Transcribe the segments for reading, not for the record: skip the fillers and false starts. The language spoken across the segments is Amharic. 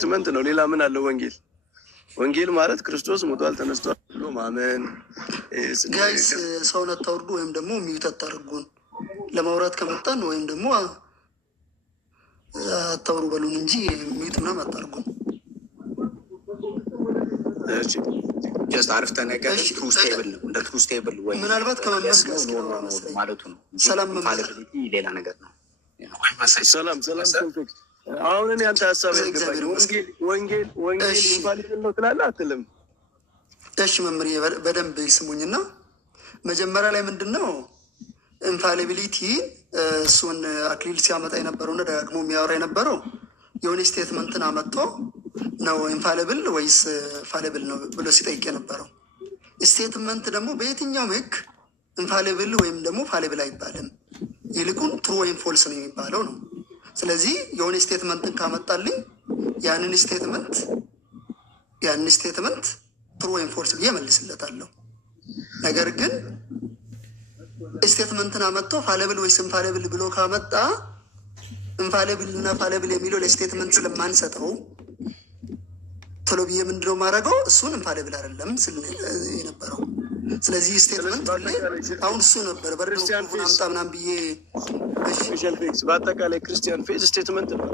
ስቴትመንት ነው። ሌላ ምን አለው ወንጌል? ወንጌል ማለት ክርስቶስ ሞቷል ተነስቷል ብሎ ማመን። ጋይስ ሰውን አታውርዱ ወይም ደግሞ ሚዩት አታርጉን። ለማውራት ከመጣን ወይም ደግሞ አታውሩ በሉን እንጂ ሚዩት ምናምን አታርጉን። ጀስት አረፍተ ነገር ትሩ ስቴብል ነው። እንደ ትሩ ስቴብል ወይ ምናልባት ከመመስ ማለቱ ነው። ሰላም ሌላ ነገር ነው። ሰላም አሁን እኔ አንተ ሀሳብ ያገባኝ ወንጌል ኢንቫሊድ ነው ትላለህ አትልም? እሺ መምህር በደንብ ይስሙኝና መጀመሪያ ላይ ምንድን ነው ኢንፋሊቢሊቲ እሱን አክሊል ሲያመጣ የነበረውና ደጋግሞ የሚያወራ የነበረው የሆነ ስቴትመንትን አመጥቶ ነው ኢንፋሊብል ወይስ ፋሊብል ነው ብሎ ሲጠይቅ የነበረው። ስቴትመንት ደግሞ በየትኛውም ህግ ኢንፋሊብል ወይም ደግሞ ፋሊብል አይባልም። ይልቁን ትሩ ወይም ፎልስ ነው የሚባለው ነው። ስለዚህ የሆነ ስቴትመንትን ካመጣልኝ ያንን ስቴትመንት ትሩ ወይም ፎልስ ብዬ መልስለታለሁ። ነገር ግን ስቴትመንትን አመጥቶ ፋሊብል ወይስ ኢንፋሊብል ብሎ ካመጣ ኢንፋሊብል እና ፋሊብል የሚለው ለስቴትመንት ስለማንሰጠው ቶሎ ብዬ ምንድነው ማድረገው እሱን ኢንፋሊብል አይደለም ስል የነበረው። ስለዚህ ስቴትመንት አሁን እሱ ነበር በርዶን አምጣ ምናምን ብዬ በአጠቃላይ ክርስቲያን ፌዝ ስቴትመንት ነው።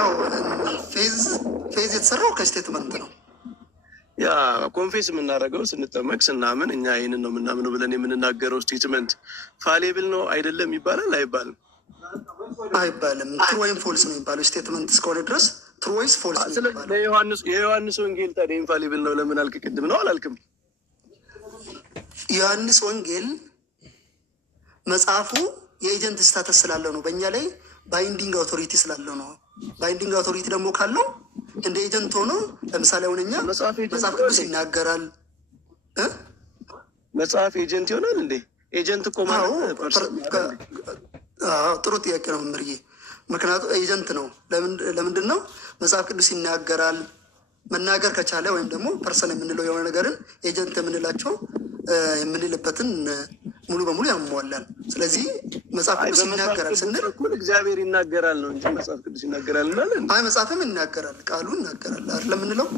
አዎ ፌዝ የተሰራው ከስቴትመንት ነው። ያ ኮንፌስ የምናደርገው ስንጠመቅ ስናምን እኛ ይህንን ነው የምናምነው ብለን የምንናገረው ስቴትመንት ፋሊብል ነው አይደለም ይባላል አይባልም? አይባልም። ትሩ ወይም ፎልስ ነው የሚባለው ስቴትመንት እስከሆነ ድረስ ትሩ ወይስ ፎልስ ነው የሚባለው። የዮሐንስ ወንጌል ታዲያ ኢንፋሊብል ነው ለምን አልክ? ቅድም ነው አላልክም? ዮሐንስ ወንጌል መጽሐፉ የኤጀንት ስታተስ ስላለው ነው። በእኛ ላይ ባይንዲንግ አውቶሪቲ ስላለው ነው። ባይንዲንግ አውቶሪቲ ደግሞ ካለው እንደ ኤጀንት ሆኖ ለምሳሌ አሁን እኛ መጽሐፍ ቅዱስ ይናገራል። መጽሐፍ ኤጀንት ይሆናል እንዴ? ኤጀንት እኮ ማለት ጥሩ ጥያቄ ነው መምህርዬ። ምክንያቱም ኤጀንት ነው። ለምንድን ነው መጽሐፍ ቅዱስ ይናገራል መናገር ከቻለ ወይም ደግሞ ፐርሰን የምንለው የሆነ ነገርን ኤጀንት የምንላቸው የምንልበትን ሙሉ በሙሉ ያሟላል። ስለዚህ መጽሐፍ ቅዱስ ይናገራል ስንል እግዚአብሔር ይናገራል ነው እንጂ መጽሐፍ ቅዱስ ይናገራል እንላለን። አይ መጽሐፍም ይናገራል፣ ቃሉ ይናገራል አይደል የምንለው።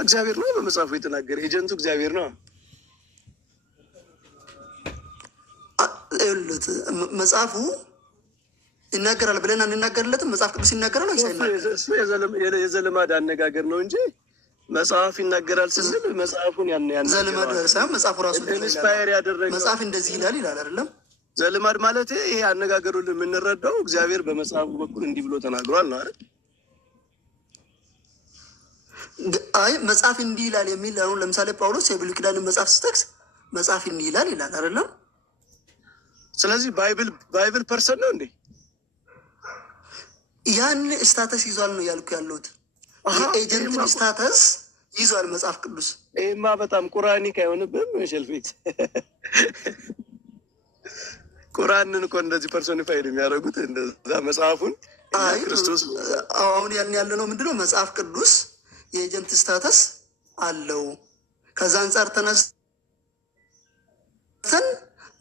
እግዚአብሔር ነው በመጽሐፉ የተናገረ፣ ኤጀንቱ እግዚአብሔር ነው። መጽሐፉ ይናገራል ብለን አንናገርለትም። መጽሐፍ ቅዱስ ይናገራል ወይስ አይናገርም? እሱ የዘልማድ አነጋገር ነው እንጂ መጽሐፍ ይናገራል ስንል መጽሐፉን ዘልማድ ሳይሆን መጽሐፉ ራሱ ኢንስፓየር ያደረገ መጽሐፍ እንደዚህ ይላል አይደለም። ዘልማድ ማለት ይሄ አነጋገሩን የምንረዳው እግዚአብሔር በመጽሐፉ በኩል እንዲህ ብሎ ተናግሯል ነው አይደል? አይ መጽሐፍ እንዲህ ይላል የሚል አሁን ለምሳሌ ጳውሎስ የብሉይ ኪዳንን መጽሐፍ ሲጠቅስ መጽሐፍ እንዲህ ይላል አይደለም። ስለዚህ ባይብል ፐርሰን ነው እንዴ? ያን ስታተስ ይዟል ነው ያልኩ ያለሁት። የኤጀንት ስታተስ ይዟል መጽሐፍ ቅዱስ። ይህማ በጣም ቁራኒክ አይሆንብም? ሸልፌት ቁርአንን እኮ እንደዚህ ፐርሶኒፋይድ የሚያደርጉት እንደዛ መጽሐፉን ክርስቶስ አሁን ያን ያለ ነው። ምንድነው መጽሐፍ ቅዱስ የኤጀንት ስታተስ አለው። ከዛ አንጻር ተነስተን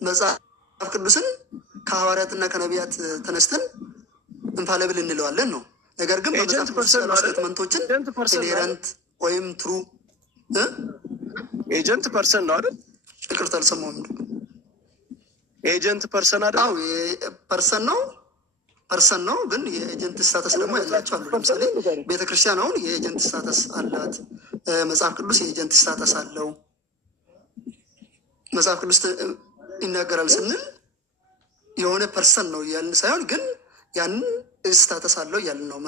መጽሐፍ ቅዱስን ከሐዋርያትና ከነቢያት ተነስተን ኢንፋሊብል እንለዋለን ነው። ነገር ግን በመጽሐፍ ቅዱስ ስቴትመንቶችን ኢንሄረንት ወይም ትሩ ኤጀንት ፐርሰን ነው አይደል? ይቅርታ አልሰማሁም። ኤጀንት ፐርሰን አይደል? አዎ ፐርሰን ነው። ግን የኤጀንት ስታተስ ደግሞ ያላቸው አሉ። ለምሳሌ ቤተክርስቲያን አሁን የኤጀንት ስታተስ አላት። መጽሐፍ ቅዱስ የኤጀንት ስታተስ አለው። መጽሐፍ ቅዱስ ይናገራል ስንል የሆነ ፐርሰን ነው እያልን ሳይሆን ግን ያንን ስታተስ አለው እያልን ነው።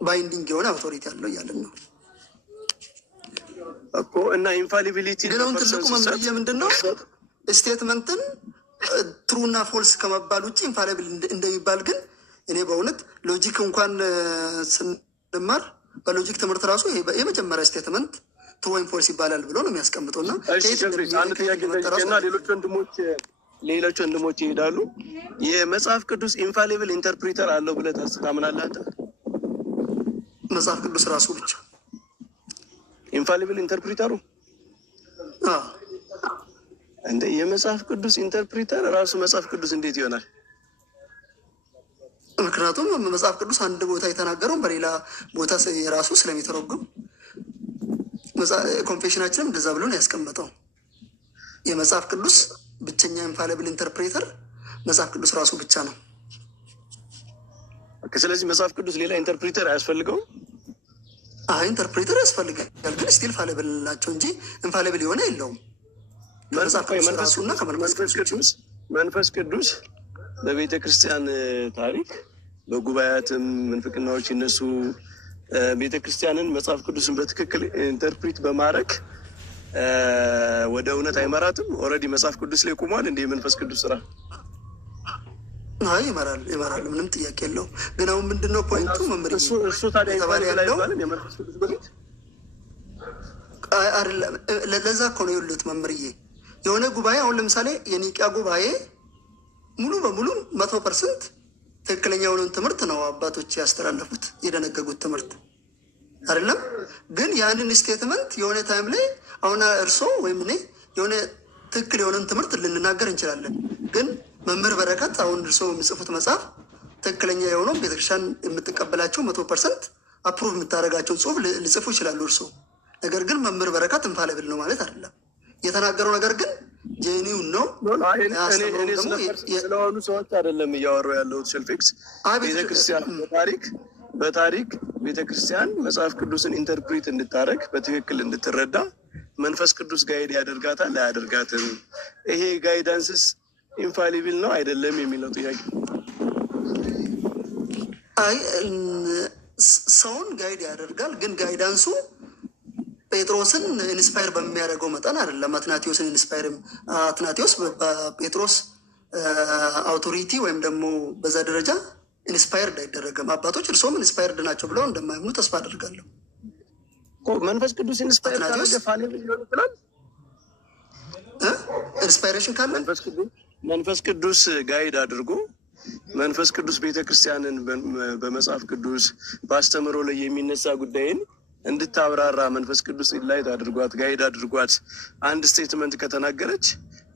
ባይንዲንግ የሆነ አውቶሪቲ አለው እያልን ነው እኮ። እና ኢንፋሊቢሊቲ ግን አሁን ትልቁ መምርዬ ምንድን ነው ስቴትመንትን ትሩና ፎልስ ከመባል ውጭ ኢንፋሊብል እንደሚባል ግን እኔ በእውነት ሎጂክ እንኳን ስንማር በሎጂክ ትምህርት ራሱ የመጀመሪያ ስቴትመንት ትሩ ወይም ፎልስ ይባላል ብሎ ነው የሚያስቀምጠው። እና ሌሎች ወንድሞች ይሄዳሉ። የመጽሐፍ ቅዱስ ኢንፋሊብል ኢንተርፕሪተር አለው ብለህ ታምናለህ አንተ? መጽሐፍ ቅዱስ ራሱ ብቻ ኢንፋሊብል ኢንተርፕሪተሩ እንደ የመጽሐፍ ቅዱስ ኢንተርፕሪተር ራሱ መጽሐፍ ቅዱስ እንዴት ይሆናል? ምክንያቱም መጽሐፍ ቅዱስ አንድ ቦታ የተናገረውን በሌላ ቦታ የራሱ ስለሚተረጉም ኮንፌሽናችንም እንደዛ ብሎ ነው ያስቀመጠው። የመጽሐፍ ቅዱስ ብቸኛ ኢንፋሊብል ኢንተርፕሬተር መጽሐፍ ቅዱስ ራሱ ብቻ ነው። ስለዚህ መጽሐፍ ቅዱስ ሌላ ኢንተርፕሬተር አያስፈልገውም? ኢንተርፕሬተር ያስፈልጋል፣ ግን ስቲል ፋሊብል ናቸው እንጂ ኢንፋሊብል የሆነ የለውም። ከመጽሐፍ ቅዱስ ራሱና መንፈስ ቅዱስ በቤተ ክርስቲያን ታሪክ በጉባኤያትም ምንፍቅናዎች ይነሱ ቤተ ክርስቲያንን መጽሐፍ ቅዱስን በትክክል ኢንተርፕሪት በማድረግ ወደ እውነት አይመራትም። ኦልሬዲ መጽሐፍ ቅዱስ ላይ ቆሟል። እንደ የመንፈስ ቅዱስ ስራ ይመራል፣ ምንም ጥያቄ የለው። ግን አሁን ምንድነው ፖይንቱ? መምር እሱ ታዲያ ያለው የመንፈስ ቅዱስ በፊት ለዛ እኮ ነው የሉት መምርዬ። የሆነ ጉባኤ አሁን ለምሳሌ የኒቂያ ጉባኤ ሙሉ በሙሉ 100% ትክክለኛ የሆነውን ትምህርት ነው አባቶች ያስተላለፉት፣ የደነገጉት ትምህርት አይደለም። ግን ያንን ስቴትመንት የሆነ ታይም ላይ አሁን እርሶ ወይም እኔ የሆነ ትክክል የሆነን ትምህርት ልንናገር እንችላለን። ግን መምህር በረከት አሁን እርሶ የሚጽፉት መጽሐፍ ትክክለኛ የሆነው ቤተክርስቲያን የምትቀበላቸው 100% አፕሩቭ የምታደርጋቸው ጽሁፍ ሊጽፉ ይችላሉ እርሶ። ነገር ግን መምህር በረከት ኢንፋሊብል ነው ማለት አይደለም። የተናገረው ነገር ግን ጄኒውን ነው። ስለሆኑ ሰዎች አይደለም እያወሩ ያለሁት ሸልፌክስ። ቤተክርስቲያን በታሪክ ቤተክርስቲያን መጽሐፍ ቅዱስን ኢንተርፕሪት እንድታደርግ በትክክል እንድትረዳ መንፈስ ቅዱስ ጋይድ ያደርጋታል አያደርጋትም? ይሄ ጋይዳንስስ ኢንፋሊብል ነው አይደለም የሚለው ጥያቄ። ሰውን ጋይድ ያደርጋል፣ ግን ጋይዳንሱ ጴጥሮስን ኢንስፓየር በሚያደርገው መጠን አይደለም። አትናቴዎስን ኢንስፓየር አትናቴዎስ በጴጥሮስ አውቶሪቲ ወይም ደግሞ በዛ ደረጃ ኢንስፓየርድ አይደረግም። አባቶች እርሶም ኢንስፓየርድ ናቸው ብለው እንደማይሆኑ ተስፋ አደርጋለሁ። መንፈስ ቅዱስ ኢንስፓየር ካደረገ ፋሊብል ሊሆን ይችላል። ኢንስፓይሬሽን ካለ መንፈስ ቅዱስ ጋይድ አድርጎ መንፈስ ቅዱስ ቤተክርስቲያንን በመጽሐፍ ቅዱስ በአስተምሮ ላይ የሚነሳ ጉዳይን እንድታብራራ መንፈስ ቅዱስ ኢንላይት አድርጓት ጋይድ አድርጓት አንድ ስቴትመንት ከተናገረች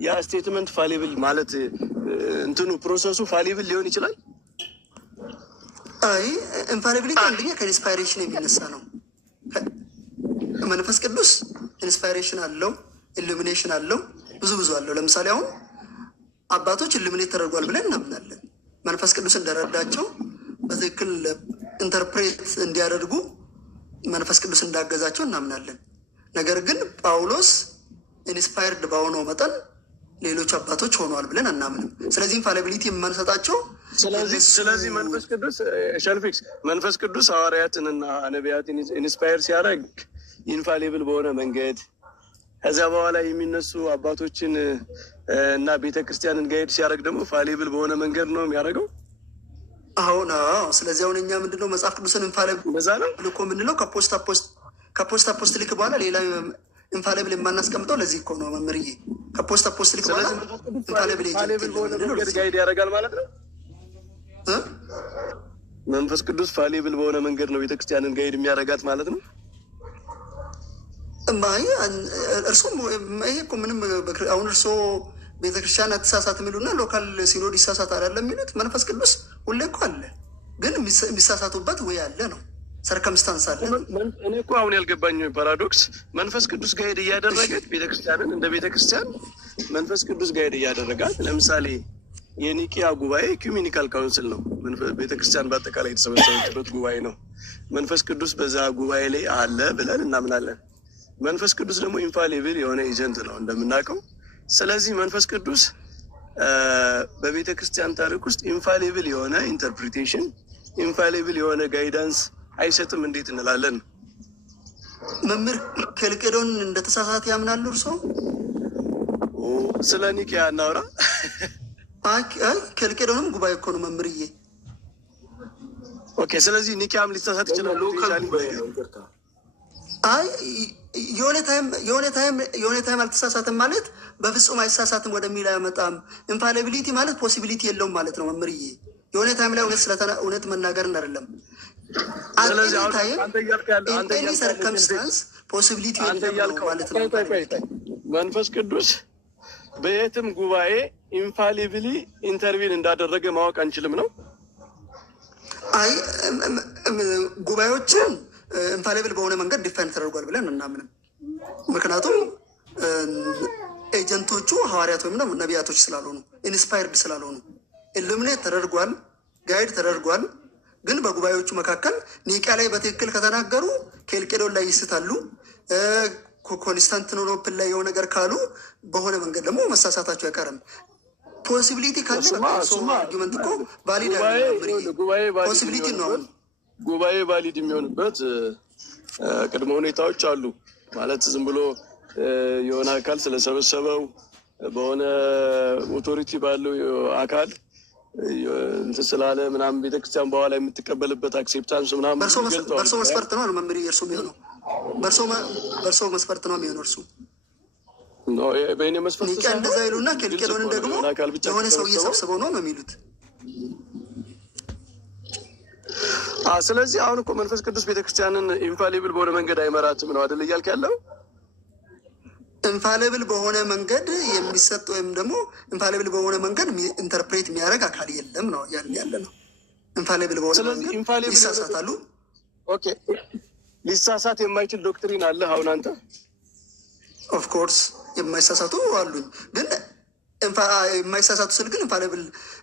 ያ ስቴትመንት ፋሊብል ማለት እንትኑ ፕሮሰሱ ፋሊብል ሊሆን ይችላል። ኢንፋሊቢሊቲ አንደኛ ከኢንስፓይሬሽን የሚነሳ ነው። መንፈስ ቅዱስ ኢንስፓይሬሽን አለው፣ ኢሉሚኔሽን አለው፣ ብዙ አለው። ለምሳሌ አሁን አባቶች ኢሉሚኔት ተደርጓል ብለን እናምናለን። መንፈስ ቅዱስ እንደረዳቸው በትክክል ኢንተርፕሬት እንዲያደርጉ መንፈስ ቅዱስ እንዳገዛቸው እናምናለን። ነገር ግን ጳውሎስ ኢንስፓየርድ በሆነው መጠን ሌሎች አባቶች ሆነዋል ብለን አናምንም። ስለዚህ ኢንፋሊቢሊቲ የማንሰጣቸው ስለዚህ መንፈስ ቅዱስ ሸልፊክስ መንፈስ ቅዱስ ሐዋርያትንና ነቢያትን ኢንስፓየር ሲያደርግ ኢንፋሊብል በሆነ መንገድ ከዚያ በኋላ የሚነሱ አባቶችን እና ቤተክርስቲያንን ጋይድ ሲያደርግ ደግሞ ፋሊብል በሆነ መንገድ ነው የሚያደርገው። አሁን ስለዚህ አሁን እኛ ምንድነው መጽሐፍ ቅዱስን ኢንፋሊብል እኮ የምንለው ከፖስት አፖስትሊክ በኋላ ሌላ ኢንፋሊብል የማናስቀምጠው ለዚህ እኮ ነው መምህርዬ። ከፖስት አፖስትሊክ በኋላ ኢንፋሊብል በሆነ መንገድ ጋይድ ያደርጋል ማለት ነው። መንፈስ ቅዱስ ፋሊብል በሆነ መንገድ ነው ቤተክርስቲያንን ጋይድ የሚያደርጋት ማለት ነው። እርሱም ይሄ እኮ ምንም አሁን እርሶ ቤተክርስቲያን አትሳሳት የሚሉና ሎካል ሲኖድ ይሳሳት አይደለም የሚሉት። መንፈስ ቅዱስ ሁሌ እኮ አለ፣ ግን የሚሳሳቱበት ወይ አለ ነው ሰርከምስታንስ አለ። እኔ እኮ አሁን ያልገባኝ ፓራዶክስ መንፈስ ቅዱስ ጋይድ እያደረገት ቤተክርስቲያንን እንደ ቤተክርስቲያን መንፈስ ቅዱስ ጋይድ እያደረጋት። ለምሳሌ የኒቂያ ጉባኤ ኢኩሜኒካል ካውንስል ነው። ቤተክርስቲያን በአጠቃላይ የተሰበሰበችበት ጉባኤ ነው። መንፈስ ቅዱስ በዛ ጉባኤ ላይ አለ ብለን እናምናለን። መንፈስ ቅዱስ ደግሞ ኢንፋሊብል የሆነ ኤጀንት ነው እንደምናውቀው። ስለዚህ መንፈስ ቅዱስ በቤተ ክርስቲያን ታሪክ ውስጥ ኢንፋሊብል የሆነ ኢንተርፕሪቴሽን፣ ኢንፋሊብል የሆነ ጋይዳንስ አይሰጥም እንዴት እንላለን? መምህር ኬልቄዶን እንደተሳሳተ ያምናሉ እርሶ? ስለ ኒቂያ እናውራ። ኬልቄዶንም ጉባኤ እኮ ነው መምህርዬ። ኦኬ፣ ስለዚህ ኒቂያም ሊሳሳት ይችላል። የሆነ ታይም አልተሳሳትም ማለት በፍጹም አይሳሳትም ወደሚል አያመጣም። ኢንፋሊቢሊቲ ማለት ፖሲቢሊቲ የለውም ማለት ነው መምህርዬ። የሆነ ታይም ላይ እውነት መናገርን አይደለም። ኤኒ ሰርከምስታንስ ፖሲቢሊቲ የለም ማለት ነው። መንፈስ ቅዱስ በየትም ጉባኤ ኢንፋሊብሊ ኢንተርቪን እንዳደረገ ማወቅ አንችልም ነው። ጉባኤዎችን ኢንፋሊብል በሆነ መንገድ ዲፋይን ተደርጓል ብለን እናምንም። ምክንያቱም ኤጀንቶቹ ሐዋርያት ወይም ደግሞ ነቢያቶች ስላልሆኑ ኢንስፓየርድ ስላልሆኑ ኢሉሚኔት ተደርጓል፣ ጋይድ ተደርጓል። ግን በጉባኤዎቹ መካከል ኒቂያ ላይ በትክክል ከተናገሩ ኬልቄዶን ላይ ይስታሉ። ኮንስታንቲኖፕል ላይ የሆነ ነገር ካሉ በሆነ መንገድ ደግሞ መሳሳታቸው አይቀርም። ፖሲቢሊቲ ካለ አርጊመንት እኮ ቫሊድ ፖሲቢሊቲ ነው። ጉባኤ ቫሊድ የሚሆንበት ቅድመ ሁኔታዎች አሉ። ማለት ዝም ብሎ የሆነ አካል ስለሰበሰበው በሆነ ኦቶሪቲ ባለው አካል እንትን ስላለ ምናምን ቤተክርስቲያን በኋላ የምትቀበልበት አክሴፕታንስ ምናምን በእርሶ መስፈርት ነው መምሪ የእርሱ የሚሆነው በእርሶ መስፈርት ነው የሚሆነው። እርሱ በእኔ መስፈርት ኒቂያ እንደዛ ይሉና ኬልቄዶንን ደግሞ የሆነ ሰውዬ ሰብስበው ነው የሚሉት። ስለዚህ አሁን እኮ መንፈስ ቅዱስ ቤተክርስቲያንን ኢንፋሊብል በሆነ መንገድ አይመራትም ነው አይደል እያልክ ያለው? ኢንፋሊብል በሆነ መንገድ የሚሰጥ ወይም ደግሞ ኢንፋሊብል በሆነ መንገድ ኢንተርፕሬት የሚያደርግ አካል የለም ነው ያለ ነው። ኢንፋሊብል በሆነ መንገድ ይሳሳታሉ። ኦኬ፣ ሊሳሳት የማይችል ዶክትሪን አለ አሁን አንተ? ኦፍኮርስ የማይሳሳቱ አሉኝ፣ ግን የማይሳሳቱ ስል ግን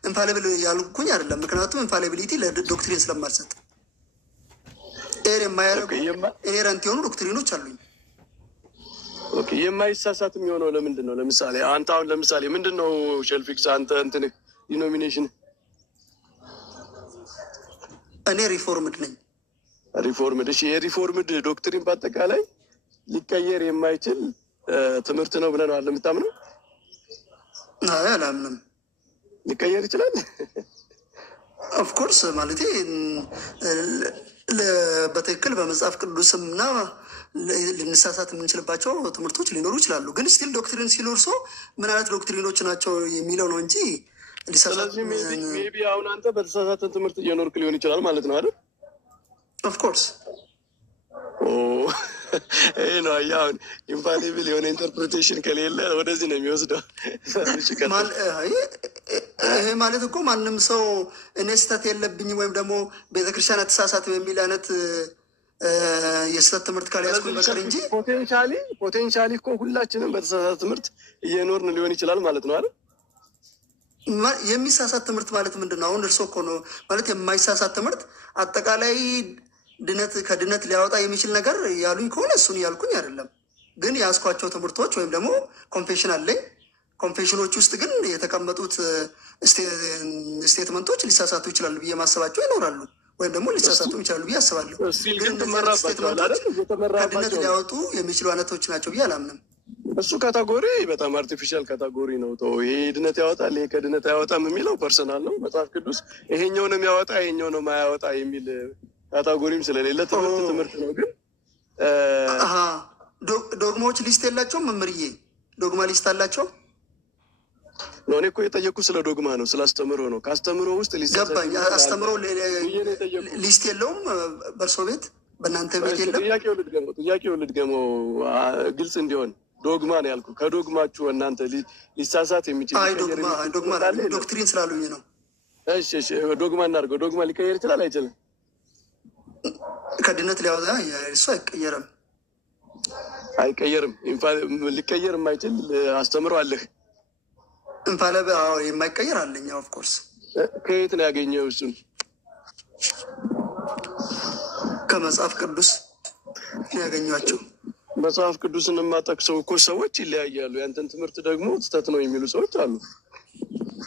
ኢንፋሊብል ያልኩኝ አይደለም። ምክንያቱም ኢንፋሊቢሊቲ ለዶክትሪን ስለማልሰጥ ኤር የማያደርጉ ኢንሄረንት የሆኑ ዶክትሪኖች አሉኝ። ኦኬ፣ የማይሳሳት የሚሆነው ለምንድን ነው? ለምሳሌ አንተ አሁን ለምሳሌ ምንድን ነው ሼልፊክስ አንተ እንትን ዲኖሚኔሽን? እኔ ሪፎርምድ ነኝ። ሪፎርምድ? እሺ፣ የሪፎርምድ ዶክትሪን በአጠቃላይ ሊቀየር የማይችል ትምህርት ነው ብለህ ነው አለ የምታምነው? አይ አላምንም። ሊቀየር ይችላል ኦፍኮርስ ማለቴ በትክክል በመጽሐፍ ቅዱስም እና ልንሳሳት የምንችልባቸው ትምህርቶች ሊኖሩ ይችላሉ። ግን ስቲል ዶክትሪን ሲሉ እርሶ ምን አይነት ዶክትሪኖች ናቸው የሚለው ነው እንጂ ሊሳሳት። ስለዚህ ሜቢ አሁን አንተ በተሳሳተ ትምህርት እየኖርክ ሊሆን ይችላል ማለት ነው አይደል? ኦፍኮርስ ይሄ ነው አሁን ኢንፋሊብል የሆነ ኢንተርፕሬቴሽን ከሌለ ወደዚህ ነው የሚወስደው። ይሄ ማለት እኮ ማንም ሰው እኔ ስህተት የለብኝም ወይም ደግሞ ቤተክርስቲያን አትሳሳትም የሚል አይነት የስህተት ትምህርት ካልያዝኩኝ በቀር እንጂ ፖቴንሻሊ እኮ ሁላችንም በተሳሳተ ትምህርት እየኖርን ሊሆን ይችላል ማለት ነው አይደል? የሚሳሳት ትምህርት ማለት ምንድን ነው? አሁን እርሶ እኮ ነው ማለት የማይሳሳት ትምህርት አጠቃላይ ከድነት ሊያወጣ የሚችል ነገር ያሉኝ ከሆነ እሱን እያልኩኝ አይደለም። ግን የያዝኳቸው ትምህርቶች ወይም ደግሞ ኮንፌሽን አለኝ። ኮንፌሽኖች ውስጥ ግን የተቀመጡት ስቴትመንቶች ሊሳሳቱ ይችላሉ ብዬ ማሰባቸው ይኖራሉ፣ ወይም ደግሞ ሊሳሳቱ ይችላሉ ብዬ አስባለሁ። ግን ስቴትመንቶች ከድነት ሊያወጡ የሚችሉ አይነቶች ናቸው ብዬ አላምንም። እሱ ካታጎሪ በጣም አርቲፊሻል ካታጎሪ ነው። ይሄ ድነት ያወጣል፣ ይሄ ከድነት አያወጣም የሚለው ፐርሰናል ነው። መጽሐፍ ቅዱስ ይሄኛው ነው የሚያወጣ ይሄኛው ነው ማያወጣ የሚል ካታጎሪም ስለሌለ ትምህርት ነው። ግን ዶግማዎች ሊስት የላቸውም መምህርዬ? ዶግማ ሊስት አላቸው? እኔ እኮ የጠየኩ ስለ ዶግማ ነው፣ ስለ አስተምሮ ነው። ከአስተምሮ ውስጥ ገባኝ። አስተምሮ ሊስት የለውም በእርሶ ቤት፣ በእናንተ ቤት የለም? ጥያቄው ልድገመው ግልጽ እንዲሆን። ዶግማ ነው ያልኩ። ከዶግማችሁ እናንተ ሊሳሳት የሚችል ዶግማ ዶክትሪን ስላሉኝ ነው። እሺ፣ ዶግማ እናድርገው። ዶግማ ሊቀየር ይችላል አይችልም? ከድነት ሊያወጣ እሱ አይቀየርም። ሊቀየር የማይችል አስተምሮ አለህ? የማይቀየር አለኝ። ኦፍኮርስ። ከየት ነው ያገኘው እሱን? ከመጽሐፍ ቅዱስ ያገኟቸው። መጽሐፍ ቅዱስን የማጠቅሰው እኮ ሰዎች ይለያያሉ። ያንተን ትምህርት ደግሞ ስህተት ነው የሚሉ ሰዎች አሉ።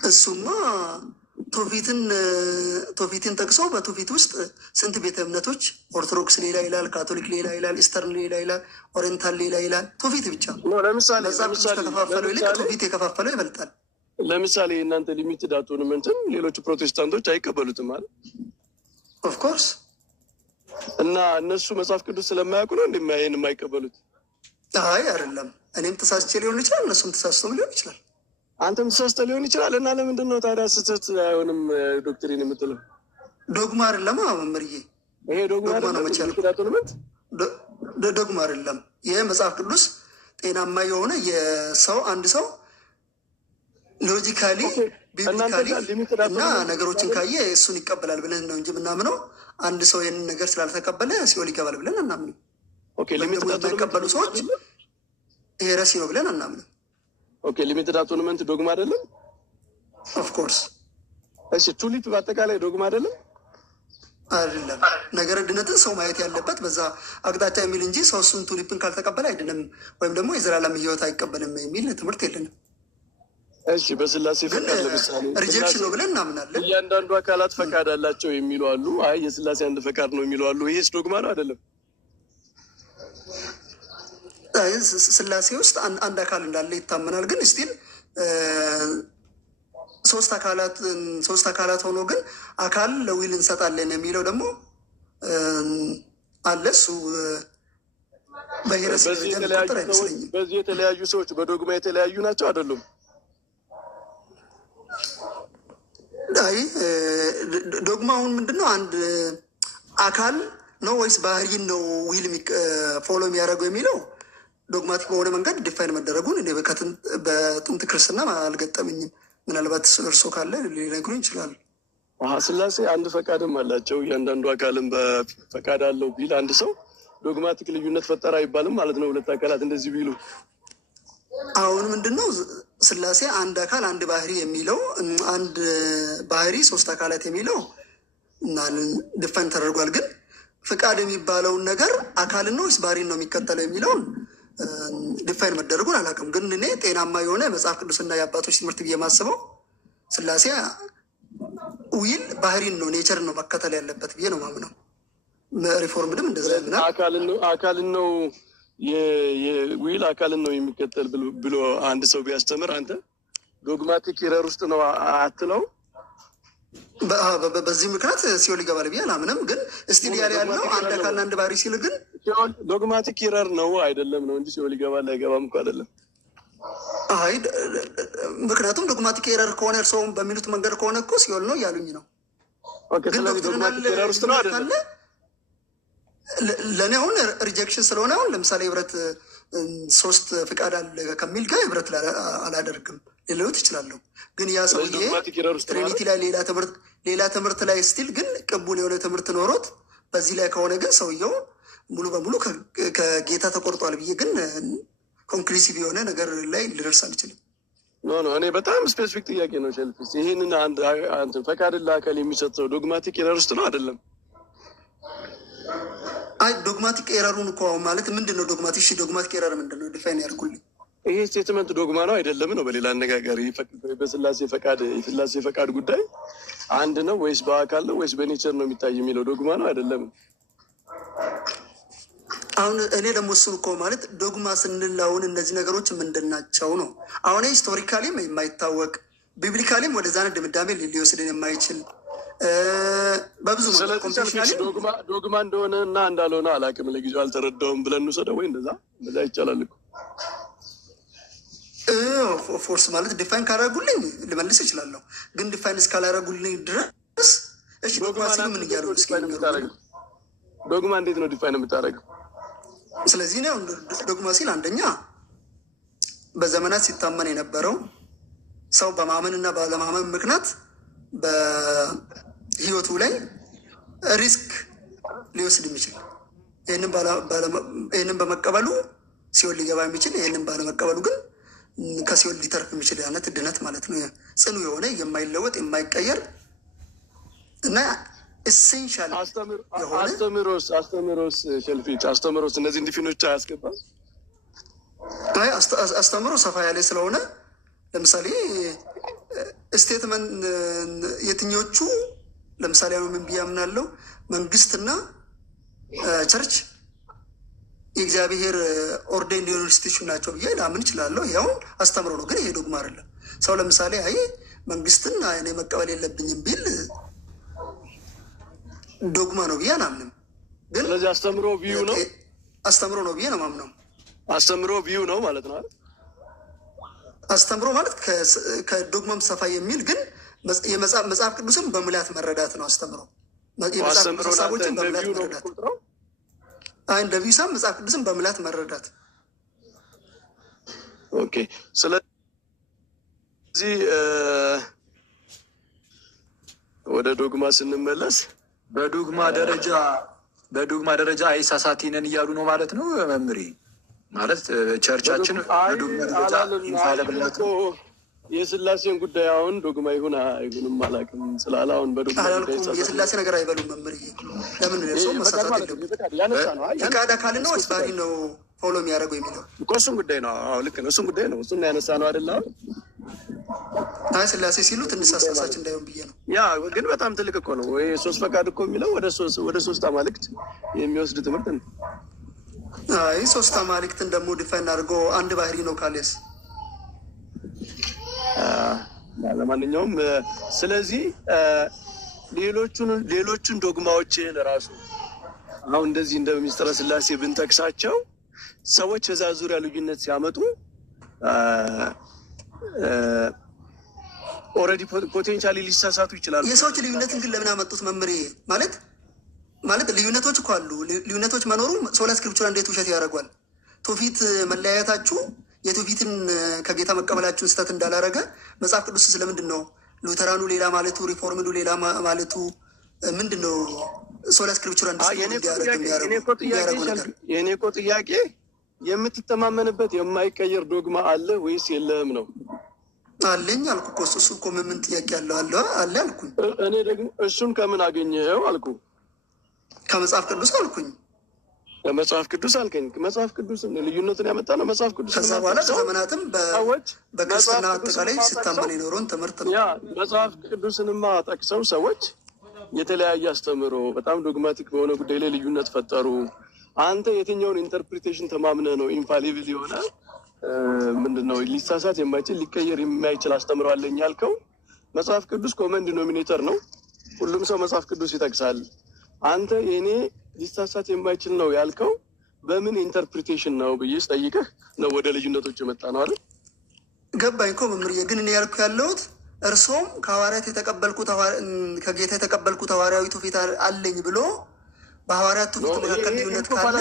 እሱማ ቶፊትን ጠቅሰው በቶፊት ውስጥ ስንት ቤተ እምነቶች ኦርቶዶክስ ሌላ ይላል፣ ካቶሊክ ሌላ ይላል፣ ኢስተርን ሌላ ይላል፣ ኦሪየንታል ሌላ ይላል። ቶፊት ብቻ መጽሐፍ ቅዱስ ከከፋፈለው ይልቅ ቶፊት የከፋፈለው ይበልጣል። ለምሳሌ እናንተ ሊሚትድ አትሆንም እንትን ሌሎቹ ፕሮቴስታንቶች አይቀበሉትም አለ። ኦፍኮርስ። እና እነሱ መጽሐፍ ቅዱስ ስለማያውቁ ነው ይህን የማይቀበሉት? አይ አይደለም። እኔም ተሳስቼ ሊሆን ይችላል፣ እነሱም ተሳስቶም ሊሆን ይችላል። አንተም ተሳስተ ሊሆን ይችላል። እና ለምንድን ነው ታዲያ ስህተት አይሆንም ዶክትሪን የምትለው? ዶግማ አይደለም መምህርዬ፣ ይሄ ዶግማ ነው መቻል ዶግማ አይደለም። ይሄ መጽሐፍ ቅዱስ ጤናማ የሆነ አንድ ሰው ሎጂካሊ ቢብሊካሊ እና ነገሮችን ካየ እሱን ይቀበላል ብለን ነው እንጂ ምናምነው አንድ ሰው ይህንን ነገር ስላልተቀበለ ሲኦል ይገባል ብለን አናምንም። የማይቀበሉ ሰዎች ይሄ ረሲ ነው ብለን አናምንም። ሊሚትድ አቶንመንት ዶግማ አይደለም። ኦፍኮርስ እሺ፣ ቱሊፕ በአጠቃላይ ዶግማ አይደለም። አይደለም ነገረ ድነትን ሰው ማየት ያለበት በዛ አቅጣጫ የሚል እንጂ ሰው እሱን ቱሊፕን ካልተቀበለ አይድንም ወይም ደግሞ የዘላለም ሕይወት አይቀበልም የሚል ትምህርት የለንም። እሺ፣ በስላሴ ፈቃድ ለምሳሌ ሪጀክሽን ነው ብለን እናምናለን። እያንዳንዱ አካላት ፈቃድ አላቸው የሚሉ አሉ። አይ የስላሴ አንድ ፈቃድ ነው የሚሉ አሉ። ይሄስ ዶግማ ነው አይደለም? ስላሴ ውስጥ አንድ አካል እንዳለ ይታመናል። ግን ስቲል ሶስት አካላት ሆኖ ግን አካል ለዊል እንሰጣለን የሚለው ደግሞ አለ። እሱ በሄረስ ቁጥር አይመስለኝም። በዚህ የተለያዩ ሰዎች በዶግማ የተለያዩ ናቸው አይደሉም? አይ ዶግማውን ምንድነው? አንድ አካል ነው ወይስ ባህሪን ነው ዊል ፎሎ የሚያደርገው የሚለው ዶግማቲክ በሆነ መንገድ ዲፋይን መደረጉን እኔ በጥንት ክርስትና አልገጠመኝም። ምናልባት እርሶ ካለ ሊነግሩኝ ይችላሉ። ስላሴ አንድ ፈቃድም አላቸው። እያንዳንዱ አካልም በፈቃድ አለው ቢል አንድ ሰው ዶግማቲክ ልዩነት ፈጠረ አይባልም ማለት ነው። ሁለት አካላት እንደዚህ ቢሉ አሁን ምንድነው ስላሴ አንድ አካል አንድ ባህሪ የሚለው አንድ ባህሪ ሶስት አካላት የሚለው ዲፋይን ተደርጓል። ግን ፍቃድ የሚባለውን ነገር አካልን ነው ወይስ ባህሪን ነው የሚከተለው የሚለውን ዲፋይን መደረጉን አላውቅም። ግን እኔ ጤናማ የሆነ መጽሐፍ ቅዱስና የአባቶች ትምህርት ብዬ የማስበው ስላሴ ዊል ባህሪን ነው ኔቸር ነው መከተል ያለበት ብዬ ነው ማምነው። ሪፎርምድም እንደዛ ይሆናል። አካልን ነው የዊል አካልን ነው የሚከተል ብሎ አንድ ሰው ቢያስተምር አንተ ዶግማቲክ ኢረር ውስጥ ነው አትለው? በዚህ ምክንያት ሲኦል ይገባል ብዬ አላምንም። ግን እስቲል ያለው አንድ አካልና አንድ ባህሪ ሲል ግን ዶግማቲክ ኢረር ነው አይደለም ነው እንጂ ሲኦል ይገባል አይገባም እኮ አይደለም። አይ ምክንያቱም ዶግማቲክ ኢረር ከሆነ እርስዎም በሚሉት መንገድ ከሆነ እኮ ሲኦል ነው እያሉኝ ነው። ግን ዶግማቲክ ኢረር ውስጥ ነው አይደለም። ለእኔ አሁን ሪጀክሽን ስለሆነ አሁን ለምሳሌ ህብረት ሶስት ፍቃድ አለ ከሚል ጋር ህብረት አላደርግም ሊለውት ይችላለሁ። ግን ያ ሰውዬ ትሪኒቲ ላይ ሌላ ትምህርት ላይ ስቲል ግን ቅቡል የሆነ ትምህርት ኖሮት በዚህ ላይ ከሆነ ግን ሰውየው ሙሉ በሙሉ ከጌታ ተቆርጧል ብዬ ግን ኮንክሉሲቭ የሆነ ነገር ላይ ልደርስ አልችልም። ኖ እኔ በጣም ስፔሲፊክ ጥያቄ ነው ሸልፊስ። ይህንን አንድ ፈቃድን ለአካል የሚሰጥ ሰው ዶግማቲክ ኤረር ውስጥ ነው አይደለም? አይ ዶግማቲክ ኤረሩን እኮ ማለት ምንድን ነው ዶግማቲክ? እሺ ዶግማቲክ ኤረር ምንድን ነው? ዲፋይን ያድርጉልኝ። ይሄ ስቴትመንት ዶግማ ነው አይደለም ነው? በሌላ አነጋገር በስላሴ ፈቃድ የስላሴ ፈቃድ ጉዳይ አንድ ነው ወይስ በአካል ነው ወይስ በኔቸር ነው የሚታይ የሚለው ዶግማ ነው አይደለም? አሁን እኔ ደግሞ እሱን እኮ ማለት ዶግማ ስንል አሁን እነዚህ ነገሮች ምንድን ናቸው ነው። አሁን ሂስቶሪካሊም የማይታወቅ ቢብሊካሊም ወደዛ ድምዳሜ ሊወስድን የማይችል በብዙ ዶግማ እንደሆነ እና እንዳልሆነ አላውቅም። ለጊዜው አልተረዳውም ብለን እንውሰደው ወይ እንደዛ ይቻላል እኮ ፎርስ ማለት ዲፋይን ካደረጉልኝ ልመልስ እችላለሁ። ግን ዲፋይን እስካላደረጉልኝ ድረስ እሺ ዶግማ ሲሉ ምን እያሉ ዶግማ እንዴት ነው ዲፋይን የምታደርገው? ስለዚህ ነው ዶግማ ሲል አንደኛ በዘመናት ሲታመን የነበረው ሰው በማመን እና ባለማመን ምክንያት በህይወቱ ላይ ሪስክ ሊወስድ የሚችል ይህንን በመቀበሉ ሲኦል ሊገባ የሚችል ይህንን ባለመቀበሉ ግን ከሲኦል ሊተርፍ የሚችል አይነት ድነት ማለት ነው። ጽኑ የሆነ የማይለወጥ የማይቀየር እና ኤሴንሻል የሆነ አስተምሮስ ሸልፊች አስተምሮስ እነዚህ ዲፊኖች አያስገባም። አይ አስተምሮ ሰፋ ያለ ስለሆነ ለምሳሌ ስቴትመንት የትኞቹ ለምሳሌ አሁን ምን ብዬ አምናለሁ መንግስትና ቸርች የእግዚአብሔር ኦርዴን ሊሆኑ ኢንስቲትዩሽን ናቸው ብዬ ላምን እችላለሁ። ያው አስተምሮ ነው፣ ግን ይሄ ዶግማ አይደለም። ሰው ለምሳሌ አይ መንግስትን እኔ መቀበል የለብኝም ቢል ዶግማ ነው ብዬ አላምንም። ግን ስለዚህ አስተምሮ ቪው ነው አስተምሮ ነው ብዬ ነው ማምነው። አስተምሮ ቪው ነው ማለት ነው። አስተምሮ ማለት ከዶግማም ሰፋ የሚል ግን መጽሐፍ ቅዱስን በሙላት መረዳት ነው። አስተምሮ የመጽሐፍ ቅዱስ ሀሳቦችን በሙላት መረዳት እንደ ቪው ሳም መጽሐፍ ቅዱስን በሙላት መረዳት። ኦኬ። ስለዚህ ስለዚህ ወደ ዶግማ ስንመለስ በዶግማ ደረጃ አይሳሳቲ ነን እያሉ ነው ማለት ነው መምሪ ማለት ቸርቻችን በዶግማ ደረጃ ኢንፋሊብል የስላሴን ጉዳይ አሁን ዶግማ ይሁን አይሁንም አላውቅም ስላለ አሁን በዶግማ የስላሴ ነገር አይበሉም መምሪ ለምን ሰው መሳሳት የለም የካዳ ካል ነው አስባሪ ነው ፎሎ የሚያደርገው የሚለው እኮ እሱን ጉዳይ ነው። አዎ ልክ ነው። እሱን ጉዳይ ነው። እሱን ያነሳ ነው አይደል? አይ ስላሴ ሲሉ ትንሽ አሳሳች እንዳይሆን ብዬ ነው። ያ ግን በጣም ትልቅ እኮ ነው። ወይ ሶስት ፈቃድ እኮ የሚለው ወደ ሶስት አማልክት የሚወስድ ትምህርት ነው። አይ ሶስት አማልክትን ደግሞ ዲፋይን አድርጎ አንድ ባህሪ ነው ካሌስ። ለማንኛውም ስለዚህ ሌሎቹን ዶግማዎችን ራሱ አሁን እንደዚህ እንደ ምስጢረ ስላሴ ብንጠቅሳቸው ሰዎች በዛ ዙሪያ ልዩነት ሲያመጡ ኦልሬዲ ፖቴንሻሊ ሊሳሳቱ ይችላሉ። የሰዎች ልዩነትን ግን ለምን አመጡት መምሬ? ማለት ልዩነቶች እኮ አሉ። ልዩነቶች መኖሩ ሶላ ስክሪፕቸር እንዴት ውሸት ያደርጓል? ትውፊት መለያየታችሁ የትውፊትን ከጌታ መቀበላችሁን ስህተት እንዳላረገ መጽሐፍ ቅዱስ ስለምንድን ነው ሉተራኑ ሌላ ማለቱ ሪፎርምዱ ሌላ ማለቱ ምንድን ነው? ሶላ ስክሪፕቸር የኔ እኮ ጥያቄ የምትተማመንበት የማይቀየር ዶግማ አለ ወይስ የለህም ነው? አለኝ አልኩ እኮ እሱ እኮ ምን ጥያቄ አለው? አለ አልኩኝ። እኔ ደግሞ እሱን ከምን አገኘኸው አልኩ። ከመጽሐፍ ቅዱስ አልኩኝ። ከመጽሐፍ ቅዱስ አልከኝ። መጽሐፍ ቅዱስ ልዩነትን ያመጣ ነው መጽሐፍ ቅዱስ። ከዛ በኋላ በዘመናትም በክርስትና አጠቃላይ ሲታመን የኖረውን ትምህርት ነው። ያ መጽሐፍ ቅዱስንማ ጠቅሰው ሰዎች የተለያየ አስተምሮ በጣም ዶግማቲክ በሆነ ጉዳይ ላይ ልዩነት ፈጠሩ። አንተ የትኛውን ኢንተርፕሪቴሽን ተማምነህ ነው ኢንፋሊብል የሆነ ምንድነው ሊሳሳት የማይችል ሊቀየር የማይችል አስተምሮ አለኝ ያልከው? መጽሐፍ ቅዱስ ኮመን ዲኖሚኔተር ነው። ሁሉም ሰው መጽሐፍ ቅዱስ ይጠቅሳል። አንተ የኔ ሊሳሳት የማይችል ነው ያልከው በምን ኢንተርፕሪቴሽን ነው ብዬ ስጠይቅህ ነው ወደ ልዩነቶች የመጣ ነው አይደል? ገባኝ እኮ መምርዬ። ግን እኔ ያልኩ ያለሁት እርሶም ከሐዋርያት ከጌታ የተቀበልኩት ሐዋርያዊ ትውፊት አለኝ ብሎ በሐዋርያት ትውፊት መካከል ልዩነት ካለ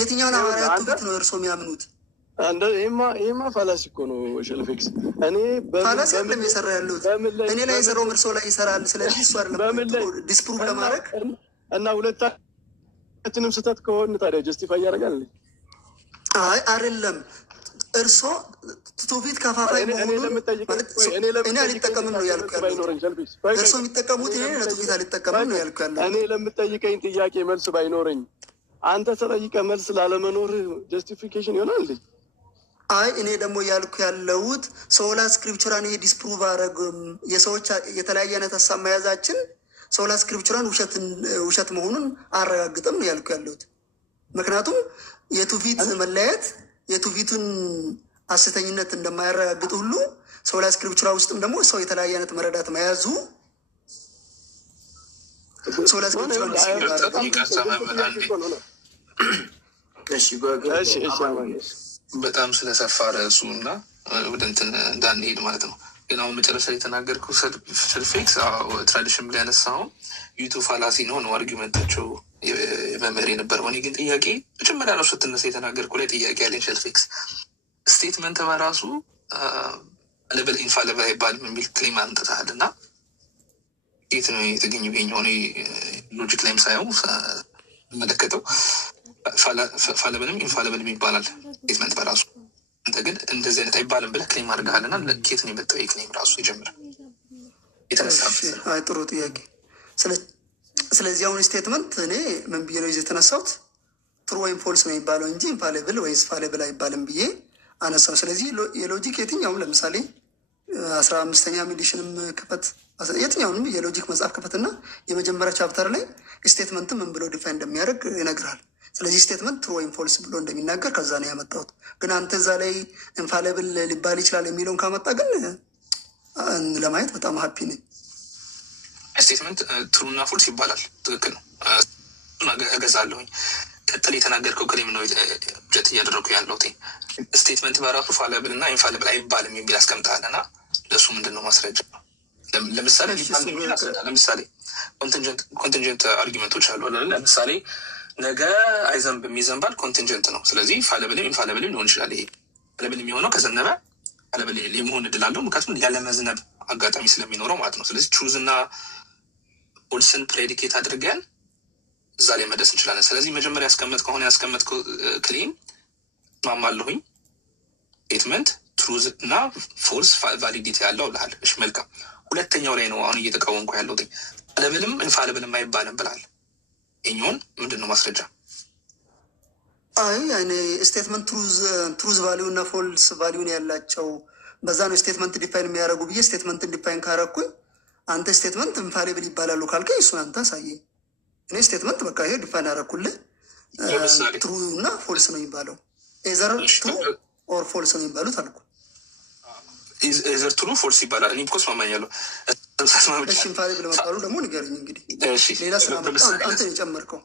የትኛውን ሐዋርያት ትውፊት ነው እርሶ የሚያምኑት? ይሄማ ፋላሲ እኮ ነው ሸልፌክስ። ፋላሲ አይደለም የሰራ ያለሁት እኔ ላይ የሰራውም እርሶ ላይ ይሰራል። ስለዚህ እሱ አይደለም ዲስፕሩቭ ለማድረግ እና ሁለታችንም ስህተት ከሆን ታዲያ ጀስቲፋይ ያደርጋል? አይ አይደለም። እርሶ ትውፊት ከፋፋይ መሆኑን እኔ አልጠቀምም ነው ያልኩ ያለሁት። እርሶ የሚጠቀሙት እኔ ለትውፊት አልጠቀምም ነው ያልኩ ያለሁት። እኔ ለምጠይቀኝ ጥያቄ መልስ ባይኖረኝ አንተ ተጠይቀ መልስ ላለመኖር ጀስቲፊኬሽን ይሆናል እንዴ? አይ እኔ ደግሞ ያልኩ ያለሁት ሶላ ስክሪፕቸራን ይሄ ዲስፕሩቭ አረግም የሰዎች የተለያየ አይነት ሀሳብ መያዛችን ሶላ ስክሪፕቸራን ውሸት መሆኑን አረጋግጥም ነው ያልኩ ያለሁት። ምክንያቱም የትውፊት መለያየት የትውፊቱን ሐሰተኝነት እንደማያረጋግጥ ሁሉ ሶላ ስክሪፕቸራ ውስጥም ደግሞ ሰው የተለያየ አይነት መረዳት መያዙ ሶላ ስክሪፕቸራን በጣም ስለሰፋ ርዕሱ እና ወደ እንትን እንዳንሄድ ማለት ነው። ግን አሁን መጨረሻ የተናገርከው ሰልፌክስ ትራዲሽን ብላ ያነሳው ዩቱ ፋላሲ ነው አርጊመንታቸው የመምህር የነበረው። እኔ ግን ጥያቄ መጀመሪያ ነው ስትነሳ የተናገርከው ላይ ጥያቄ ያለኝ ሸልፌክስ ስቴትመንት በራሱ አለበል ኢንፋሊብል አይባልም የሚል ክሌም አንጥተሃል እና የት ነው የተገኘው? ይኸኛው ሎጂክ ላይም ሳየው መለከተው ፋለብልም ኢንፋሊብልም ይባላል ስቴትመንት በራሱ። አንተ ግን እንደዚህ አይነት አይባልም ብለህ ክሌም አድርገሃል እና ኬት ነው የመጣው ክሌም ራሱ የጀመረ የተነሳበት? አይ ጥሩ ጥያቄ። ስለዚህ አሁን ስቴትመንት እኔ ምን ብዬ ነው ይዘህ የተነሳሁት? ትሩ ወይም ፎልስ ነው የሚባለው እንጂ ኢንፋሊብል ወይስ ፋሊብል አይባልም ብዬ አነሳው። ስለዚህ የሎጂክ የትኛውም ለምሳሌ 15ኛ ሚሊሽንም ክፈት የትኛውንም የሎጂክ መጽሐፍ ክፈትና የመጀመሪያ ቻፕተር ላይ ስቴትመንት ምን ብሎ ዲፋይን እንደሚያደርግ ይነግራል። ስለዚህ ስቴትመንት ትሩ ወይም ፎልስ ብሎ እንደሚናገር ከዛ ነው ያመጣሁት። ግን አንተ እዛ ላይ ኢንፋሊብል ሊባል ይችላል የሚለውን ካመጣ ግን ለማየት በጣም ሀፒ ነኝ። ስቴትመንት ትሩና ፎልስ ይባላል። ትክክል ነው፣ እገዛለሁኝ። ቀጥል የተናገርከው ክሌም ነው ጀት እያደረጉ ያለሁት። ስቴትመንት በራሱ ፋሊብል እና ኢንፋሊብል አይባልም የሚል አስቀምጠሃል እና ለእሱ ምንድን ነው ማስረጃ? ለምሳሌ ኮንቲንጀንት አርጊመንቶች አሉ። ለምሳሌ ነገ አይዘንብም ይዘንባል፣ ኮንቲንጀንት ነው። ስለዚህ ፋሊብልም ኢንፋሊብልም ሊሆን ይችላል። ይሄ ፋሊብል የሚሆነው ከዘነበ ኢንፋሊብል የመሆን እድል አለው። ምክንያቱም ያለ መዝነብ አጋጣሚ ስለሚኖረው ማለት ነው። ስለዚህ ትሩዝ እና ፎልስን ፕሬዲኬት አድርገን እዛ ላይ መድረስ እንችላለን። ስለዚህ መጀመሪያ ያስቀመጥከው ክሌም ማማለሁኝ ስቴትመንት ትሩዝ እና ፎልስ ቫሊዲቲ ያለው ብልሃል። እሺ መልካም። ሁለተኛው ላይ ነው አሁን እየተቃወምኩ ያለው ፋለብልም ኢንፋሊብልም አይባልም ብልሃል። ይኛውን ምንድን ነው ማስረጃ? አይ እኔ ስቴትመንት ትሩዝ ቫሊዩ እና ፎልስ ቫሊዩን ያላቸው በዛ ነው ስቴትመንት ዲፋይን የሚያደርጉ ብዬ ስቴትመንትን ዲፋይን ካረኩኝ አንተ ስቴትመንት ኢንፋሊብል ይባላሉ ካልከኝ እሱን አንተ አሳየኝ። እኔ ስቴትመንት በቃ ይሄ ዲፋይን ያደረኩልህ ትሩ እና ፎልስ ነው የሚባለው። ኤዘር ትሩ ኦር ፎልስ ነው የሚባሉት አልኩ። ኤዘር ትሩ ፎልስ ይባላል። እኔ ኮስ ማማኛለሁ። እሺ ኢንፋሊብል መባሉ ደግሞ ንገረኝ እንግዲህ። ሌላ ስላመጣ አንተ የጨመርከው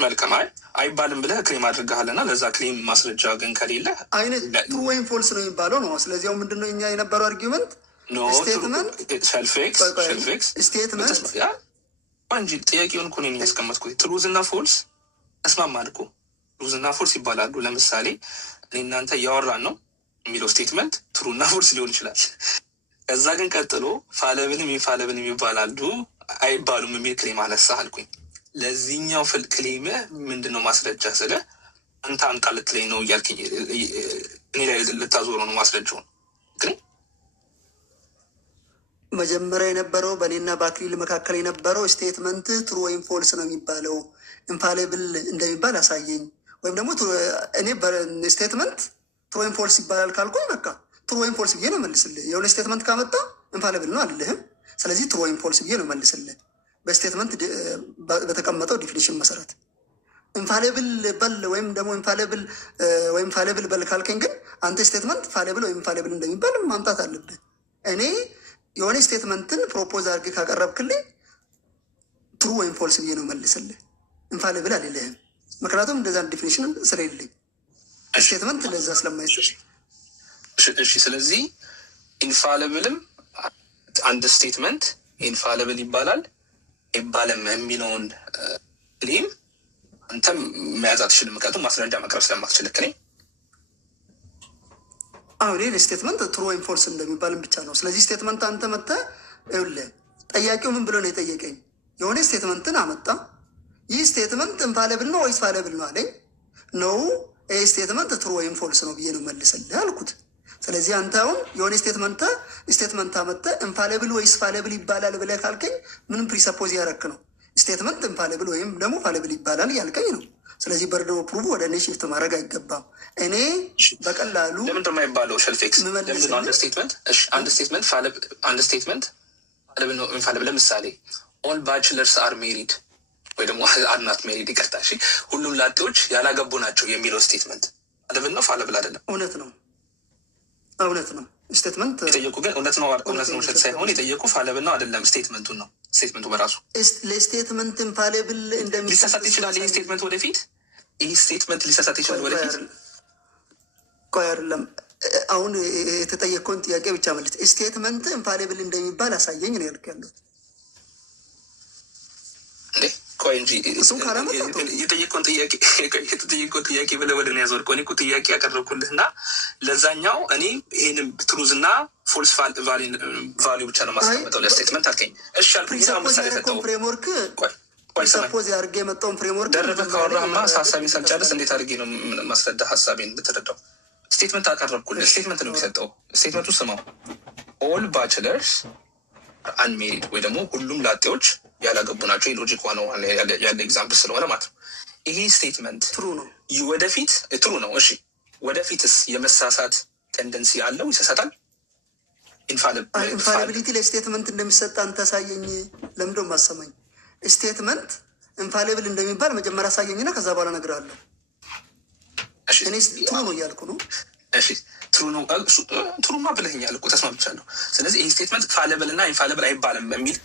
መልካም። አይባልም ብለህ ክሌም አድርገሃልና ለዛ ክሌም ማስረጃ ግን ከሌለ አይነት ትሩ ወይም ፎልስ ነው የሚባለው ነው። ስለዚያው ምንድነው እኛ የነበረው አርጊመንት ስቴትመንት እንጂ ጥያቄውን እኮ ነው ያስቀመጥኩት። ትሩዝ እና ፎልስ ተስማማን እኮ ትሩዝ እና ፎልስ ይባላሉ። ለምሳሌ እኔ እናንተ እያወራን ነው የሚለው ስቴትመንት ትሩ እና ፎልስ ሊሆን ይችላል። ከዛ ግን ቀጥሎ ፋለብልም ኢንፋለብልም ይባላሉ አይባሉም የሚል ክሌም አነሳ አልኩኝ። ለዚህኛው ክሌም ምንድነው ማስረጃ ስለ አንተ አምጣ ልትለኝ ነው እያልክኝ እኔ ላይ ልታዞረው ነው ማስረጃውን። ግን መጀመሪያ የነበረው በእኔና በአክሊል መካከል የነበረው ስቴትመንት ትሩ ወይም ፎልስ ነው የሚባለው ኢንፋሊብል እንደሚባል አሳየኝ። ወይም ደግሞ እኔ ስቴትመንት ትሩ ወይም ፎልስ ይባላል ካልኩኝ በቃ ትሩ ወይም ፎልስ ብዬ ነው መልስልህ። የሆነ ስቴትመንት ካመጣ ኢንፋሊብል ነው አልልህም። ስለዚህ ትሩ ወይም ፎልስ ብዬ ነው መልስልህ በስቴትመንት በተቀመጠው ዲፊኒሽን መሰረት። ኢንፋሊብል በል ወይም ደግሞ ኢንፋሊብል በል ካልከኝ ግን አንተ ስቴትመንት ፋሊብል ወይም ኢንፋሊብል እንደሚባል ማምጣት አለብህ። እኔ የሆነ ስቴትመንትን ፕሮፖዝ አድርገህ ካቀረብክልኝ ትሩ ወይም ፎልስ ብዬ ነው መልስልህ፣ ኢንፋሊብል አልልህም። ምክንያቱም እንደዛ ዲፊኒሽን ስለሌለኝ ስቴትመንት ለዛ ስለማይሰጥ። እሺ ስለዚህ ኢንፋሊብልም አንድ ስቴትመንት ኢንፋሊብል ይባላል ይባለም የሚለውን ክሌም አንተም መያዝ አትችልም። ምክንያቱም ማስረጃ መቅረብ ስለማትችል ልክ ነኝ። አሁን ይህ ስቴትመንት ትሩ ወይም ፎልስ እንደሚባልም ብቻ ነው። ስለዚህ ስቴትመንት አንተ መጥተህ ይኸውልህ፣ ጠያቂው ምን ብሎ ነው የጠየቀኝ? የሆነ ስቴትመንትን አመጣ። ይህ ስቴትመንት ኢንፋሊብል ነው ወይስ ፋሊብል ነው አለኝ። ነው ይህ ስቴትመንት ትሩ ወይም ፎልስ ነው ብዬ ነው መልስልህ አልኩት። ስለዚህ አንተ አሁን የሆነ ስቴትመንት አመጣህ ኢንፋሊብል ወይስ ፋሊብል ይባላል ብለህ ካልከኝ ምንም ፕሪሰፖዝ ያረክ ነው። ስቴትመንት ኢንፋሊብል ወይም ደግሞ ፋሊብል ይባላል ያልከኝ ነው። ስለዚህ በርዶ ፕሩቭ ወደ እኔ ሽፍት ማድረግ አይገባም። እኔ በቀላሉ ለምንድን ነው የማይባለው? ሸልፌክስ አንድ ስቴትመንት ኢንፋሊብል ለምሳሌ ኦል ባችለርስ አር ሜሪድ ወይ ደግሞ አርናት ሜሪድ ይቅርታ፣ እሺ ሁሉም ላጤዎች ያላገቡ ናቸው የሚለው ስቴትመንት ፋሊብል ነው ፋሊብል አይደለም? እውነት ነው። ስቴትመንት የጠየቁ ግን እውነት ነው ውሸት ሳይሆን የጠየቁ ፋሊብል ነው አይደለም ስቴትመንቱን ነው። ስቴትመንቱ በራሱ ለስቴትመንት ኢንፋሊብል ሊሳሳት ይችላል። ይህ ስቴትመንት ሊሳሳት ይችላል ወደፊት። ቆይ አይደለም አሁን የተጠየቀውን ጥያቄ ብቻ መልስ። ስቴትመንት ኢንፋሊብል እንደሚባል አሳየኝ ነው ያልክ ያለው እንዴ? ቆይ እንጂ የጠየቀውን ጥያቄ ብለህ ወደ እኔ ያዞርከው። እኔ እኮ ጥያቄ ያቀረብኩልህ እና ለዛኛው እኔ ይህንን ትሩዝ እና ፎልስ ቫሊዩ ብቻ ነው ማስቀመጠው ለስቴትመንት አልከኝ። እሺ አልኩኝ። ፍሬምወርክ ሰፖዝ አድርጌ የመጣውን ፍሬምወርክ ደረበ ካወራህማ ሀሳቤን ሳልጨርስ እንዴት አድርጌ ነው ማስረዳ ሀሳቤን እንድትረዳው? ስቴትመንት አቀረብኩልህ። ስቴትመንት ነው የሚሰጠው። ስቴትመንቱ ስማው ኦል ባችለርስ አንሜሪድ ወይ ደግሞ ሁሉም ላጤዎች ያላገቡ ናቸው። የሎጂክ ዋናው ያለ ኤግዛምፕል ስለሆነ ማለት ነው። ይሄ ስቴትመንት ትሩ ነው ወደፊት ትሩ ነው። እሺ ወደፊትስ የመሳሳት ቴንደንሲ አለው? ይሳሳታል? ኢንፋሊቢሊቲ ለስቴትመንት እንደሚሰጥ አንተ አሳየኝ። ለምንድን ነው የማሰማኝ? ስቴትመንት ኢንፋሊብል እንደሚባል መጀመሪያ አሳየኝና ከዛ በኋላ እነግርሃለሁ። እኔ ትሩ ነው እያልኩ ነው። እሺ ትሩማ ብለኸኛል እኮ ተስማምቻለሁ። ስለዚህ ይህ ስቴትመንት ፋሊብል እና ኢንፋሊብል አይባልም የሚል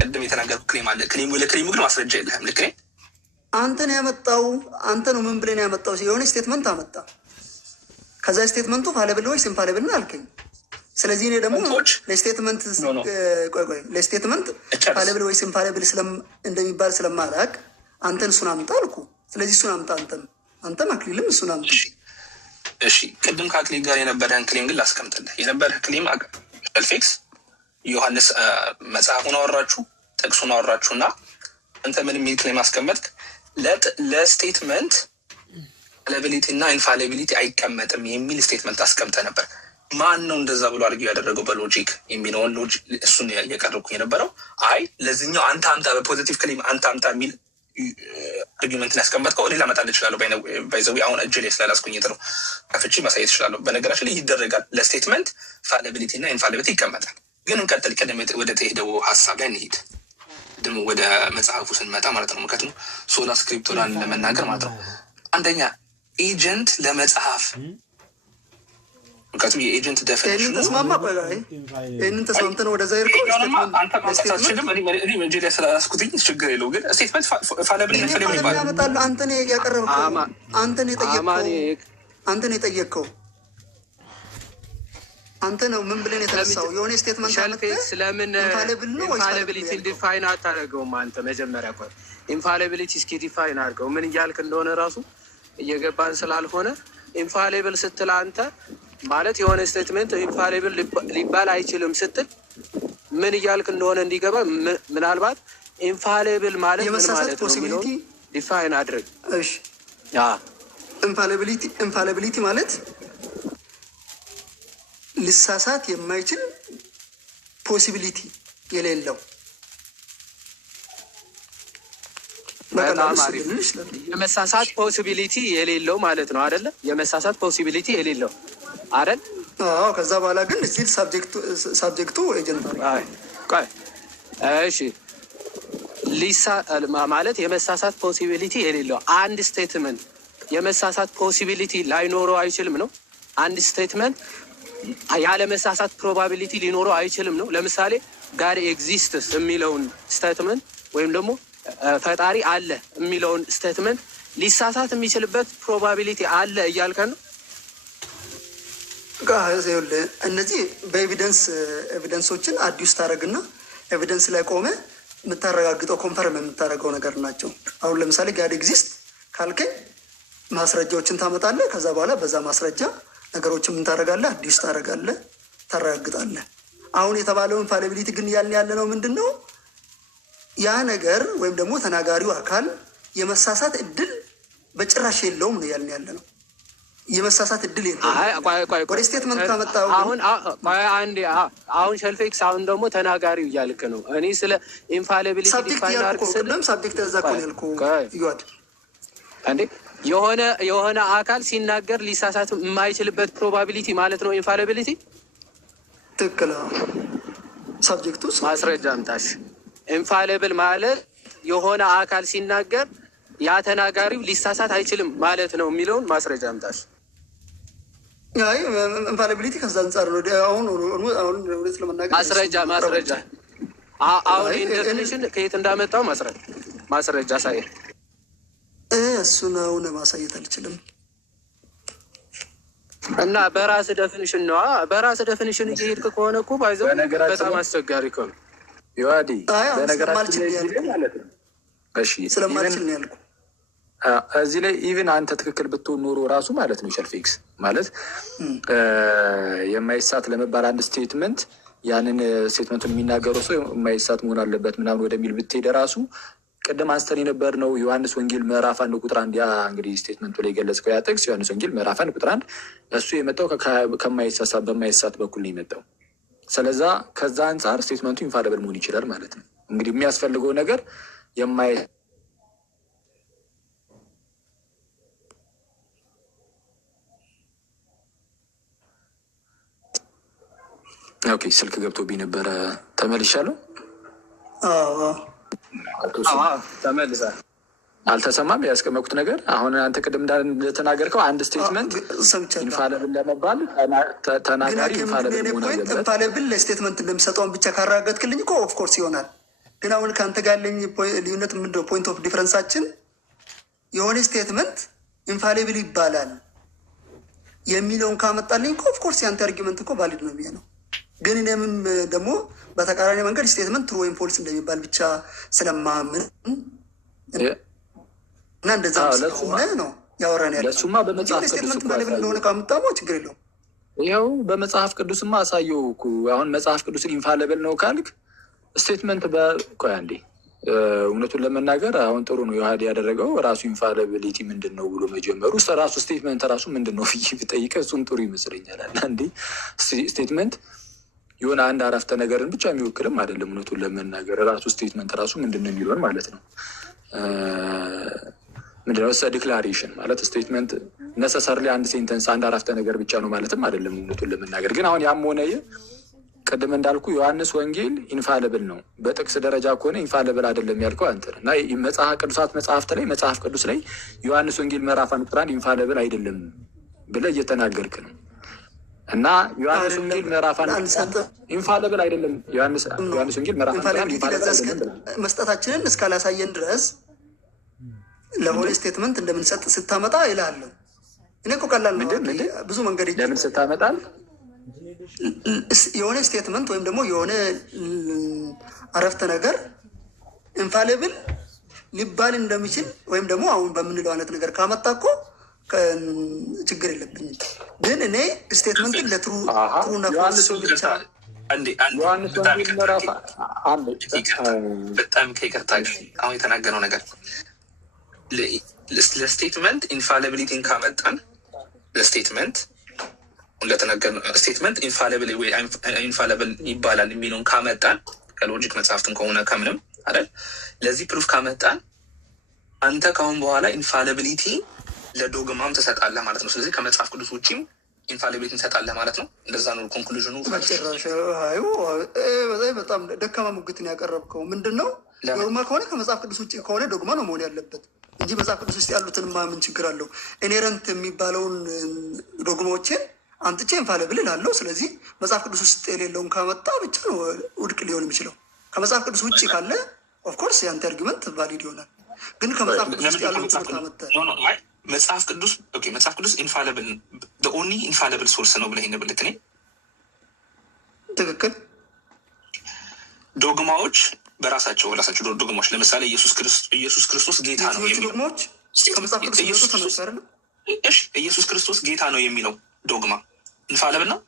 ቅድም የተናገርኩ ክሌም አለ። ለክሌሙ ግን ማስረጃ የለህም። ልክ ነኝ? አንተ ነው ያመጣው። አንተ ነው ምን ብለህ ነው ያመጣው? የሆነ ስቴትመንት አመጣ። ከዛ ስቴትመንቱ ፋሊብል ወይስ ኢንፋሊብል ነው አልከኝ። ስለዚህ እኔ ደግሞ ለስቴትመንት ፋሊብል ወይስ ኢንፋሊብል እንደሚባል ስለማላውቅ አንተን እሱን አምጣ አልኩ። ስለዚህ እሱን አምጣ። አንተም አክሊልም እሱን አምጣ። እሺ ቅድም ከአክሊል ጋር የነበረህን ክሌም ግን ላስቀምጥልህ። የነበረህ ክሌም ሸልፌክስ ዮሐንስ መጽሐፉን አወራችሁ፣ ጥቅሱን አወራችሁ እና አንተ ምን የሚል ክሌም አስቀመጥክ? ለስቴትመንት ፋላቢሊቲ እና ኢንፋሊቢሊቲ አይቀመጥም የሚል ስቴትመንት አስቀምጠ ነበር። ማን ነው እንደዛ ብሎ አድርጊው ያደረገው በሎጂክ የሚለውን ሎጂክ እሱን እየቀረብኩ የነበረው። አይ ለዚህኛው አንተ አምጣ በፖዚቲቭ ክሌም አንተ አምጣ የሚል አርጊመንትን ያስቀመጥከው እኔ ላመጣልህ እችላለሁ። ባይዘዊ አሁን እጅ ላይ ስላላስኩኝ ነው ከፍቼ ማሳየት እችላለሁ። በነገራችን ላይ ይደረጋል። ለስቴትመንት ፋላቢሊቲ እና ኢንፋሊቢሊቲ ይቀመጣል። ግን እንቀጥል። ቅድም ወደ ተሄደው ሀሳብ ላይ እንሂድ። ደግሞ ወደ መጽሐፉ ስንመጣ ማለት ነው። ምክንያቱም ሶላ ስክሪፕቶራን ለመናገር ማለት ነው። አንደኛ ኤጀንት ለመጽሐፍ ምክንያቱም የኤጀንት ደፊኒሽኑ ተስማማ። ይህንን ተስማምተን ወደዛ ሄድኩ ስላስኩትኝ ችግር የለው። ግን ስቴትመንት ፋላብል ያመጣል። አንተን ያቀረብከው አንተን የጠየቅከው አንተ ነው። ምን ብለን የተነሳው የሆነ ስቴትመንት ስለምን ኢንፋሊቢሊቲ ዲፋይን አታደርገውም? አንተ መጀመሪያ ቆይ ኢንፋሊቢሊቲ እስኪ ዲፋይን አድርገው። ምን እያልክ እንደሆነ ራሱ እየገባን ስላልሆነ ኢንፋሊብል ስትል አንተ ማለት የሆነ ስቴትመንት ኢንፋሊብል ሊባል አይችልም ስትል ምን እያልክ እንደሆነ እንዲገባ ምናልባት ኢንፋሊብል ማለት ምን ማለት ነው የሚለው ዲፋይን አድርግ። እሺ ኢንፋሊቢሊቲ ማለት ሊሳሳት የማይችል ፖሲቢሊቲ የሌለው የመሳሳት ፖሲቢሊቲ የሌለው ማለት ነው አይደለ? የመሳሳት ፖሲቢሊቲ የሌለው አይደል? አዎ። ከዛ በኋላ ግን እዚህ ሳብጀክቱ ኤጀንት ነው። እሺ ማለት የመሳሳት ፖሲቢሊቲ የሌለው አንድ ስቴትመንት የመሳሳት ፖሲቢሊቲ ላይኖረው አይችልም ነው። አንድ ስቴትመንት ያለ መሳሳት ፕሮባቢሊቲ ሊኖረው አይችልም ነው። ለምሳሌ ጋድ ኤግዚስትስ የሚለውን ስቴትመንት ወይም ደግሞ ፈጣሪ አለ የሚለውን ስቴትመንት ሊሳሳት የሚችልበት ፕሮባቢሊቲ አለ እያልከን ነው። እነዚህ በኤቪደንሶችን አዲስ ታደረግና ኤቪደንስ ላይ ቆመ የምታረጋግጠው ኮንፈርም የምታደረገው ነገር ናቸው። አሁን ለምሳሌ ጋድ ኤግዚስት ካልከኝ ማስረጃዎችን ታመጣለህ። ከዛ በኋላ በዛ ማስረጃ ነገሮችን ምን ታደረጋለህ? አዲስ ታደረጋለህ፣ ታረጋግጣለህ። አሁን የተባለውን ኢንፋሊቢሊቲ ግን ያልን ያለ ነው ምንድን ነው? ያ ነገር ወይም ደግሞ ተናጋሪው አካል የመሳሳት እድል በጭራሽ የለውም ነው ያልን ያለ ነው። የመሳሳት እድል የለውም። ወደ ስቴትመንት ካመጣው አሁን ሸልፌክስ አሁን ደግሞ ተናጋሪው እያልክ ነው። እኔ ስለ ኢንፋሊቢሊቲ ዲፋይን አድርግ ስልም ሳብጀክት ያዛ እኮ ነው ያልኩህ ይዋድ እንዴ የሆነ አካል ሲናገር ሊሳሳት የማይችልበት ፕሮባቢሊቲ ማለት ነው ኢንፋሊቢሊቲ። ትክክል። ሳብጀክቱ ማስረጃ አምጣሽ። ኢንፋሊብል ማለት የሆነ አካል ሲናገር ያ ተናጋሪው ሊሳሳት አይችልም ማለት ነው የሚለውን ማስረጃ አምጣሽ። አይ ኢንፋሊቢሊቲ ከዛ አንጻር ነው። አሁን ስለመናገር ማስረጃ አሁን ኢንተርኔሽን ከየት እንዳመጣው ማስረጃ ሳይ እሱን አሁን ማሳየት አልችልም። እና በራስ ደፊኒሽን ነው። በራስ ደፊኒሽን እየሄድክ ከሆነ እኮ ባይዘው በጣም አስቸጋሪ እኮ ነው። ይዋዲ ስለማልችል ነው ያልኩ። እዚህ ላይ ኢቭን አንተ ትክክል ብትሆን ኖሮ ራሱ ማለት ነው ሸልፌክስ ማለት የማይሳት ለመባል አንድ ስቴትመንት ያንን ስቴትመንቱን የሚናገረው ሰው የማይሳት መሆን አለበት ምናምን ወደሚል ብትሄደ ራሱ ቅድም አንስተን የነበር ነው ዮሐንስ ወንጌል ምዕራፍ 1 ቁጥር 1 ያ እንግዲህ ስቴትመንቱ ላይ ገለጽከው ያ ጥቅስ ዮሐንስ ወንጌል ምዕራፍ 1 ቁጥር 1 እሱ የመጣው ከማይሳሳት በማይሳት በኩል ነው የመጣው። ስለዛ ከዛ አንጻር ስቴትመንቱ ኢንፋሊብል መሆን ይችላል ማለት ነው። እንግዲህ የሚያስፈልገው ነገር ኦኬ ስልክ ገብቶብኝ ነበረ። ተመልሻለሁ። ተመልሳል። አልተሰማም ያስቀመጥኩት ነገር። አሁን አንተ ቅድም እንደተናገርከው አንድ ስቴትመንት ኢንፋሊብል ለመባል ተናጋሪ ኢንፋሊብል መሆን አለበት። ኢንፋሊብል ለስቴትመንት እንደሚሰጠውን ብቻ ካረጋገጥክልኝ እኮ ኦፍኮርስ ይሆናል። ግን አሁን ከአንተ ጋር ያለኝ ልዩነት ምንድን ነው? ፖይንት ኦፍ ዲፍረንሳችን የሆነ ስቴትመንት ኢንፋሊብል ይባላል የሚለውን ካመጣልኝ እኮ ኦፍኮርስ የአንተ አርጊመንት እኮ ቫሊድ ነው የሚሆነው። ግን እኔም ደግሞ በተቃራኒ መንገድ ስቴትመንት ትሩ ወይም ፎልስ እንደሚባል ብቻ ስለማምን እና እንደዛ ስለሆነ ነው ያወራን ያለ ለሱማ በመጽሐፍ ቅዱስ ስቴትመንት ኢንፋሊብል እንደሆነ ካመጣሞ ችግር የለውም። ይኸው በመጽሐፍ ቅዱስማ አሳየው እኮ። አሁን መጽሐፍ ቅዱስን ኢንፋሊብል ነው ካልክ ስቴትመንት በቆይ አንዴ እውነቱን ለመናገር አሁን ጥሩ ነው ዮሐድ ያደረገው ራሱ ኢንፋሊቢሊቲ ምንድን ነው ብሎ መጀመሩ ውስጥ ራሱ ስቴትመንት ራሱ ምንድን ነው ብዬ ብጠይቀህ እሱም ጥሩ ይመስለኛል። አንዴ ስቴትመንት የሆነ አንድ አረፍተ ነገርን ብቻ የሚወክልም አይደለም። እውነቱን ለመናገር ራሱ ስቴትመንት ራሱ ምንድን ነው የሚለውን ማለት ነው። ምንድነው ዲክላሬሽን ማለት ስቴትመንት ነሰሰርሊ አንድ ሴንተንስ አንድ አረፍተ ነገር ብቻ ነው ማለትም አይደለም። እውነቱን ለመናገር ግን አሁን ያም ሆነ ቅድም እንዳልኩ ዮሐንስ ወንጌል ኢንፋሊብል ነው። በጥቅስ ደረጃ ከሆነ ኢንፋሊብል አይደለም ያልከው አንተ እና መጽሐፍ ቅዱሳት መጽሐፍት ላይ መጽሐፍ ቅዱስ ላይ ዮሐንስ ወንጌል ምዕራፍ 1 ኢንፋሊብል አይደለም ብለህ እየተናገርክ ነው። እና ዮሐንስ ወንጌል ምዕራፍ 1 ኢንፋሊብል አይደለም። ዮሐንስ ወንጌል ምዕራፍ 1 ኢንፋሊብል አይደለም መስጠታችንን እስካላሳየን ድረስ ለሆነ ስቴትመንት እንደምንሰጥ ስታመጣ ይላለሁ። እኔ እኮ ቀላል ነው ብዙ መንገድ ለምን ስታመጣል የሆነ ስቴትመንት ወይም ደግሞ የሆነ አረፍተ ነገር ኢንፋሊብል ሊባል እንደሚችል ወይም ደግሞ አሁን በምንለው አይነት ነገር ካመጣ እኮ ችግር የለብኝም። ግን እኔ ስቴትመንትን ለትሩ ነፍስ ብቻ በጣም ከይቅርታ አሁን የተናገረው ነገር ለስቴትመንት ኢንፋሊቢሊቲን ካመጣን ለስቴትመንት እንደተናገርነው ስቴትመንት ኢንፋሊብል ወይ ኢንፋሊብል ይባላል የሚለውን ካመጣን ከሎጂክ መጽሐፍትን ከሆነ ከምንም አይደል ለዚህ ፕሩፍ ካመጣን አንተ ካሁን በኋላ ኢንፋሊቢሊቲ ለዶግማም ትሰጣለህ ማለት ነው። ስለዚህ ከመጽሐፍ ቅዱስ ውጭም ኢንፋሊቢሊቲ ትሰጣለህ ማለት ነው። እንደዛ ነው ኮንክሉዥኑ። በጣም ደካማ ሙግትን ያቀረብከው ምንድን ነው? ዶግማ ከሆነ ከመጽሐፍ ቅዱስ ውጭ ከሆነ ዶግማ ነው መሆን ያለበት እንጂ መጽሐፍ ቅዱስ ውስጥ ያሉትን ምን ችግር አለው? ኢኔረንት የሚባለውን ዶግማዎችን አንጥቼ ኢንፋሊብል እላለሁ። ስለዚህ መጽሐፍ ቅዱስ ውስጥ የሌለውን ካመጣ ብቻ ነው ውድቅ ሊሆን የሚችለው። ከመጽሐፍ ቅዱስ ውጭ ካለ ኦፍኮርስ የአንተ አርጊመንት ቫሊድ ይሆናል። ግን ከመጽሐፍ ቅዱስ ውስጥ ያለውን ትምህርት አመጣ መጽሐፍ ቅዱስ ኢንፋሊብል ኦንሊ ኢንፋሊብል ሶርስ ነው ብለህ ነብልክ ኔ ትክክል። ዶግማዎች በራሳቸው ዶግማዎች ለምሳሌ ኢየሱስ ክርስቶስ ጌታ ነው የሚለው ዶግማዎች ከመጽሐፍ ቅዱስ ተመሰረ ነው። እሺ ኢየሱስ ክርስቶስ ጌታ ነው የሚለው ዶግማ ኢንፋሊብል ነው።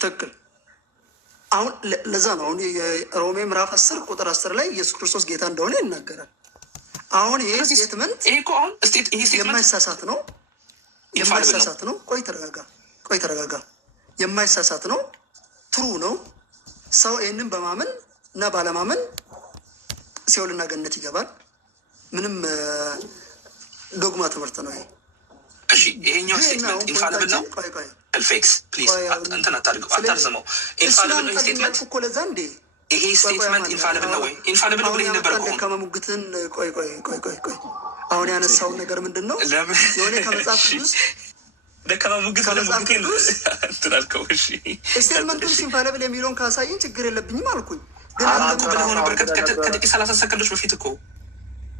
ትክክል። አሁን ለዛ ነው አሁን የሮሜ ምዕራፍ 10 ቁጥር 10 ላይ ኢየሱስ ክርስቶስ ጌታ እንደሆነ ይናገራል። አሁን ይሄ ስቴትመንት የማይሳሳት ነው። የማይሳሳት ነው። ቆይ ተረጋጋ። የማይሳሳት ነው። ትሩ ነው። ሰው ይህንን በማመን እና ባለማመን ሲኦልና ገነት ይገባል። ምንም ዶግማ ትምህርት ነው ይሄ። እሺ ይሄኛው ስቴትመንት ኢንፋሊብል ነው። ፌክስ ፕሊዝ እንትን አታድርገው፣ አታርዝመው። ኢንፋሊብል ነው ስቴትመንት እኮ ለዛ እንዴ ይሄ ስቴትመንት ኢንፋሊብል ነው ወይ? ኢንፋሊብል ነው ብለህ ነበር እኮ ደካማ ሙግትን። ቆይ አሁን ያነሳውን ነገር ምንድን ነው የሆነ ከመጽሐፍ ቅዱስ ደካማ ሙግት ትላልከው። እሺ ስቴትመንቱን ኢንፋሊብል የሚለውን ካሳየን ችግር የለብኝም አልኩኝ። ግን አንተ ብለህ ነበር ከጥቂት 30 ሰከንዶች በፊት እኮ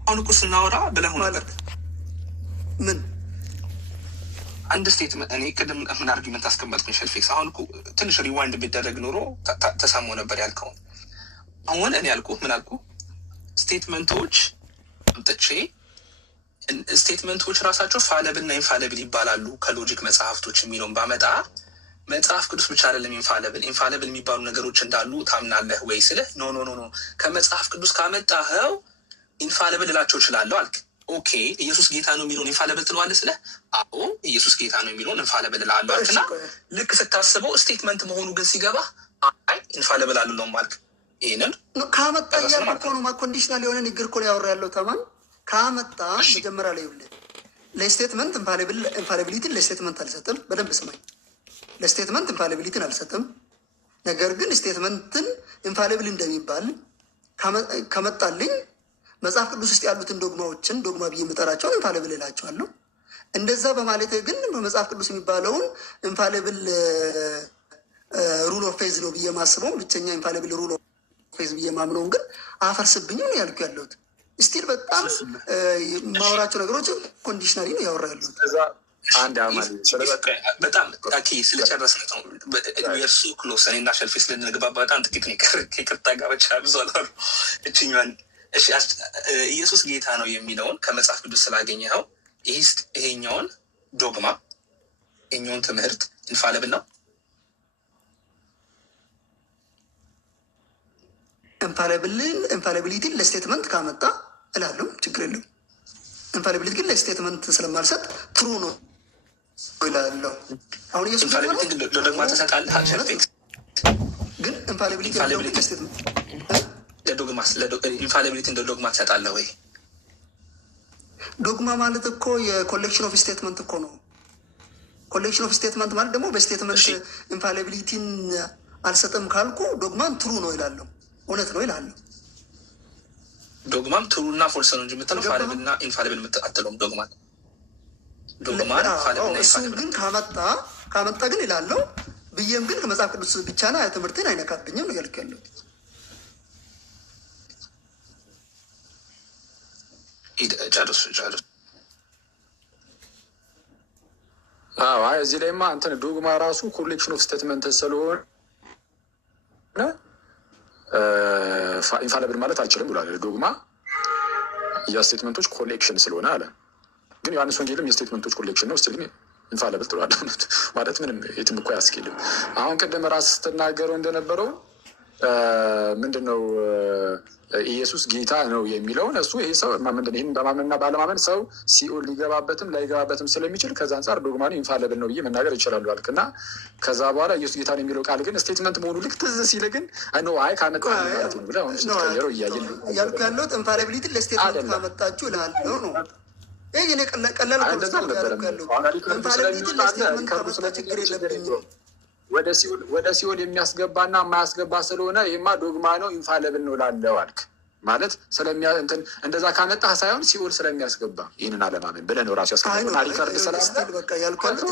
አሁን እኮ ስናወራ ብለህ ነበር። ምን አንድ ስቴትመንት እኔ ቅድም ምን አርጊመንት አስቀመጥኩኝ ሸልፌክስ። አሁን እኮ ትንሽ ሪዋይንድ ቢደረግ ኖሮ ተሰሞ ነበር ያልከውን። አሁን እኔ ያልኩ ምን አልኩ? ስቴትመንቶች አምጥቼ ስቴትመንቶች ራሳቸው ፋለብል እና ኢንፋለብል ይባላሉ ከሎጂክ መጽሐፍቶች የሚለውን ባመጣ መጽሐፍ ቅዱስ ብቻ አይደለም ኢንፋለብል የሚባሉ ነገሮች እንዳሉ ታምናለህ ወይ ስልህ ኖ ከመጽሐፍ ቅዱስ ካመጣኸው ኢንፋለብል እላቸው እችላለሁ አልክ። ኦኬ ኢየሱስ ጌታ ነው የሚለውን ኢንፋለብል ትለዋለህ ስልህ አዎ ኢየሱስ ጌታ ነው የሚለውን ኢንፋለብል እላለሁ አልክና ልክ ስታስበው ስቴትመንት መሆኑ ግን ሲገባ አይ ኢንፋለብል አልለውም አልክ። ይሄንን ካመጣ እያልኩ እኮ ነው። ኮንዲሽናል የሆነ ንግግር እኮ ነው ያወራ ያለው ተማን ካመጣ መጀመሪያ ላይ ይኸውልህ ለስቴትመንት ኢንፋሊቢሊቲን ለስቴትመንት አልሰጥም። በደንብ ስማኝ። ለስቴትመንት ኢንፋሊቢሊቲን አልሰጥም። ነገር ግን ስቴትመንትን ኢንፋሊብል እንደሚባል ከመጣልኝ መጽሐፍ ቅዱስ ውስጥ ያሉትን ዶግማዎችን ዶግማ ብዬ የምጠራቸውን ኢንፋሊብል እላቸዋለሁ። እንደዛ በማለት ግን በመጽሐፍ ቅዱስ የሚባለውን ኢንፋሊብል ሩል ኦፍ ፌዝ ነው ብዬ ማስበውን ብቸኛ ኢንፋሊብል ሩል ኦፍ ፌዝ ብዬ ማምነውን ግን አፈርስብኝም ነው ያልኩ ያለሁት። ስቲል በጣም የማወራቸው ነገሮች ኮንዲሽናሊ ነው ያወራ ያለሁት። በጣም ስለጨረስን ነው የእርሱ ክሎስ እኔ እና ሸልፌ ስለንግባባ በጣም ጥቂት ከይቅርታ ጋር ብቻ ብዙ አላሉ እችኛን ኢየሱስ ጌታ ነው የሚለውን ከመጽሐፍ ቅዱስ ስላገኘኸው ይሄኛውን ዶግማ ይሄኛውን ትምህርት ኢንፋሊብል ነው። ኢንፋሊቢሊቲን ለስቴትመንት ካመጣ እላለሁ ችግር የለም። ኢንፋሊቢሊቲ ግን ለስቴትመንት ስለማልሰጥ ትሩ ነው እላለሁ። አሁን ዶግማ ተሰጣለህ ግን ኢንፋሊቢሊቲ ኢንፋሊቢሊቲ እንደ ዶግማ ትሰጣለህ ወይ? ዶግማ ማለት እኮ የኮሌክሽን ኦፍ ስቴትመንት እኮ ነው። ኮሌክሽን ኦፍ ስቴትመንት ማለት ደግሞ በስቴትመንት ኢንፋሊቢሊቲን አልሰጥም ካልኩ ዶግማን ትሩ ነው ይላለሁ፣ እውነት ነው ይላለሁ። ዶግማም ትሩ እና ፎልስ ነው እንጂ የምትለው ፋሊብል እና ኢንፋሊብል አትለውም። ዶግማን እሱ ግን ካመጣ ግን ይላለሁ ብዬም ግን ከመጽሐፍ ቅዱስ ብቻና ትምህርትን አይነካብኝም ነው ያልኩ ያለው። ጨርሱ። እዚህ ላይማ እንትን ዶግማ ራሱ ኮሌክሽን ኦፍ ስቴትመንት ስለሆነ ኢንፋሊብል ማለት አልችልም ብሏል። ዶግማ የስቴትመንቶች ኮሌክሽን ስለሆነ አለ። ግን ዮሐንስ ወንጌልም የስቴትመንቶች ኮሌክሽን ነው። ስቲል ግን ኢንፋሊብል ጥሏል ማለት ምንም የትም እኮ አያስኬድም። አሁን ቅድም ራስ ስትናገረው እንደነበረው ምንድነው ኢየሱስ ጌታ ነው የሚለውን እሱ ይሄ ሰው ምንድን ይህን በማመንና ባለማመን ሰው ሲኦል ሊገባበትም ላይገባበትም ስለሚችል ከዛ አንጻር ዶግማ ነው ኢንፋሊብል ነው ብዬ መናገር ይችላሉ አልክ እና ከዛ በኋላ ኢየሱስ ጌታ ነው የሚለው ቃል ግን ስቴትመንት መሆኑ ልክ ትዝ ሲል ግን ካመጣ ማለት ነው ብለህ አሁን ስትቀየረው እያየን ያልኩ ያለሁት ኢንፋሊቢሊቲ ለስቴትመንት ካመጣችሁ እላለሁ ነው። ይህ እኔ ቀላል ኢንፋሊቢሊቲ ለስቴትመንት ካመጣ ችግር የለብኝም። ወደ ሲኦል የሚያስገባና የማያስገባ ስለሆነ ይህማ ዶግማ ነው ኢንፋሊብል ነው ላለው አልክ ማለት እንደዛ ካመጣህ ሳይሆን ሲኦል ስለሚያስገባ ይህንን አለማመን ብለህ ነው ራሱ ያስገባ ሪከርድ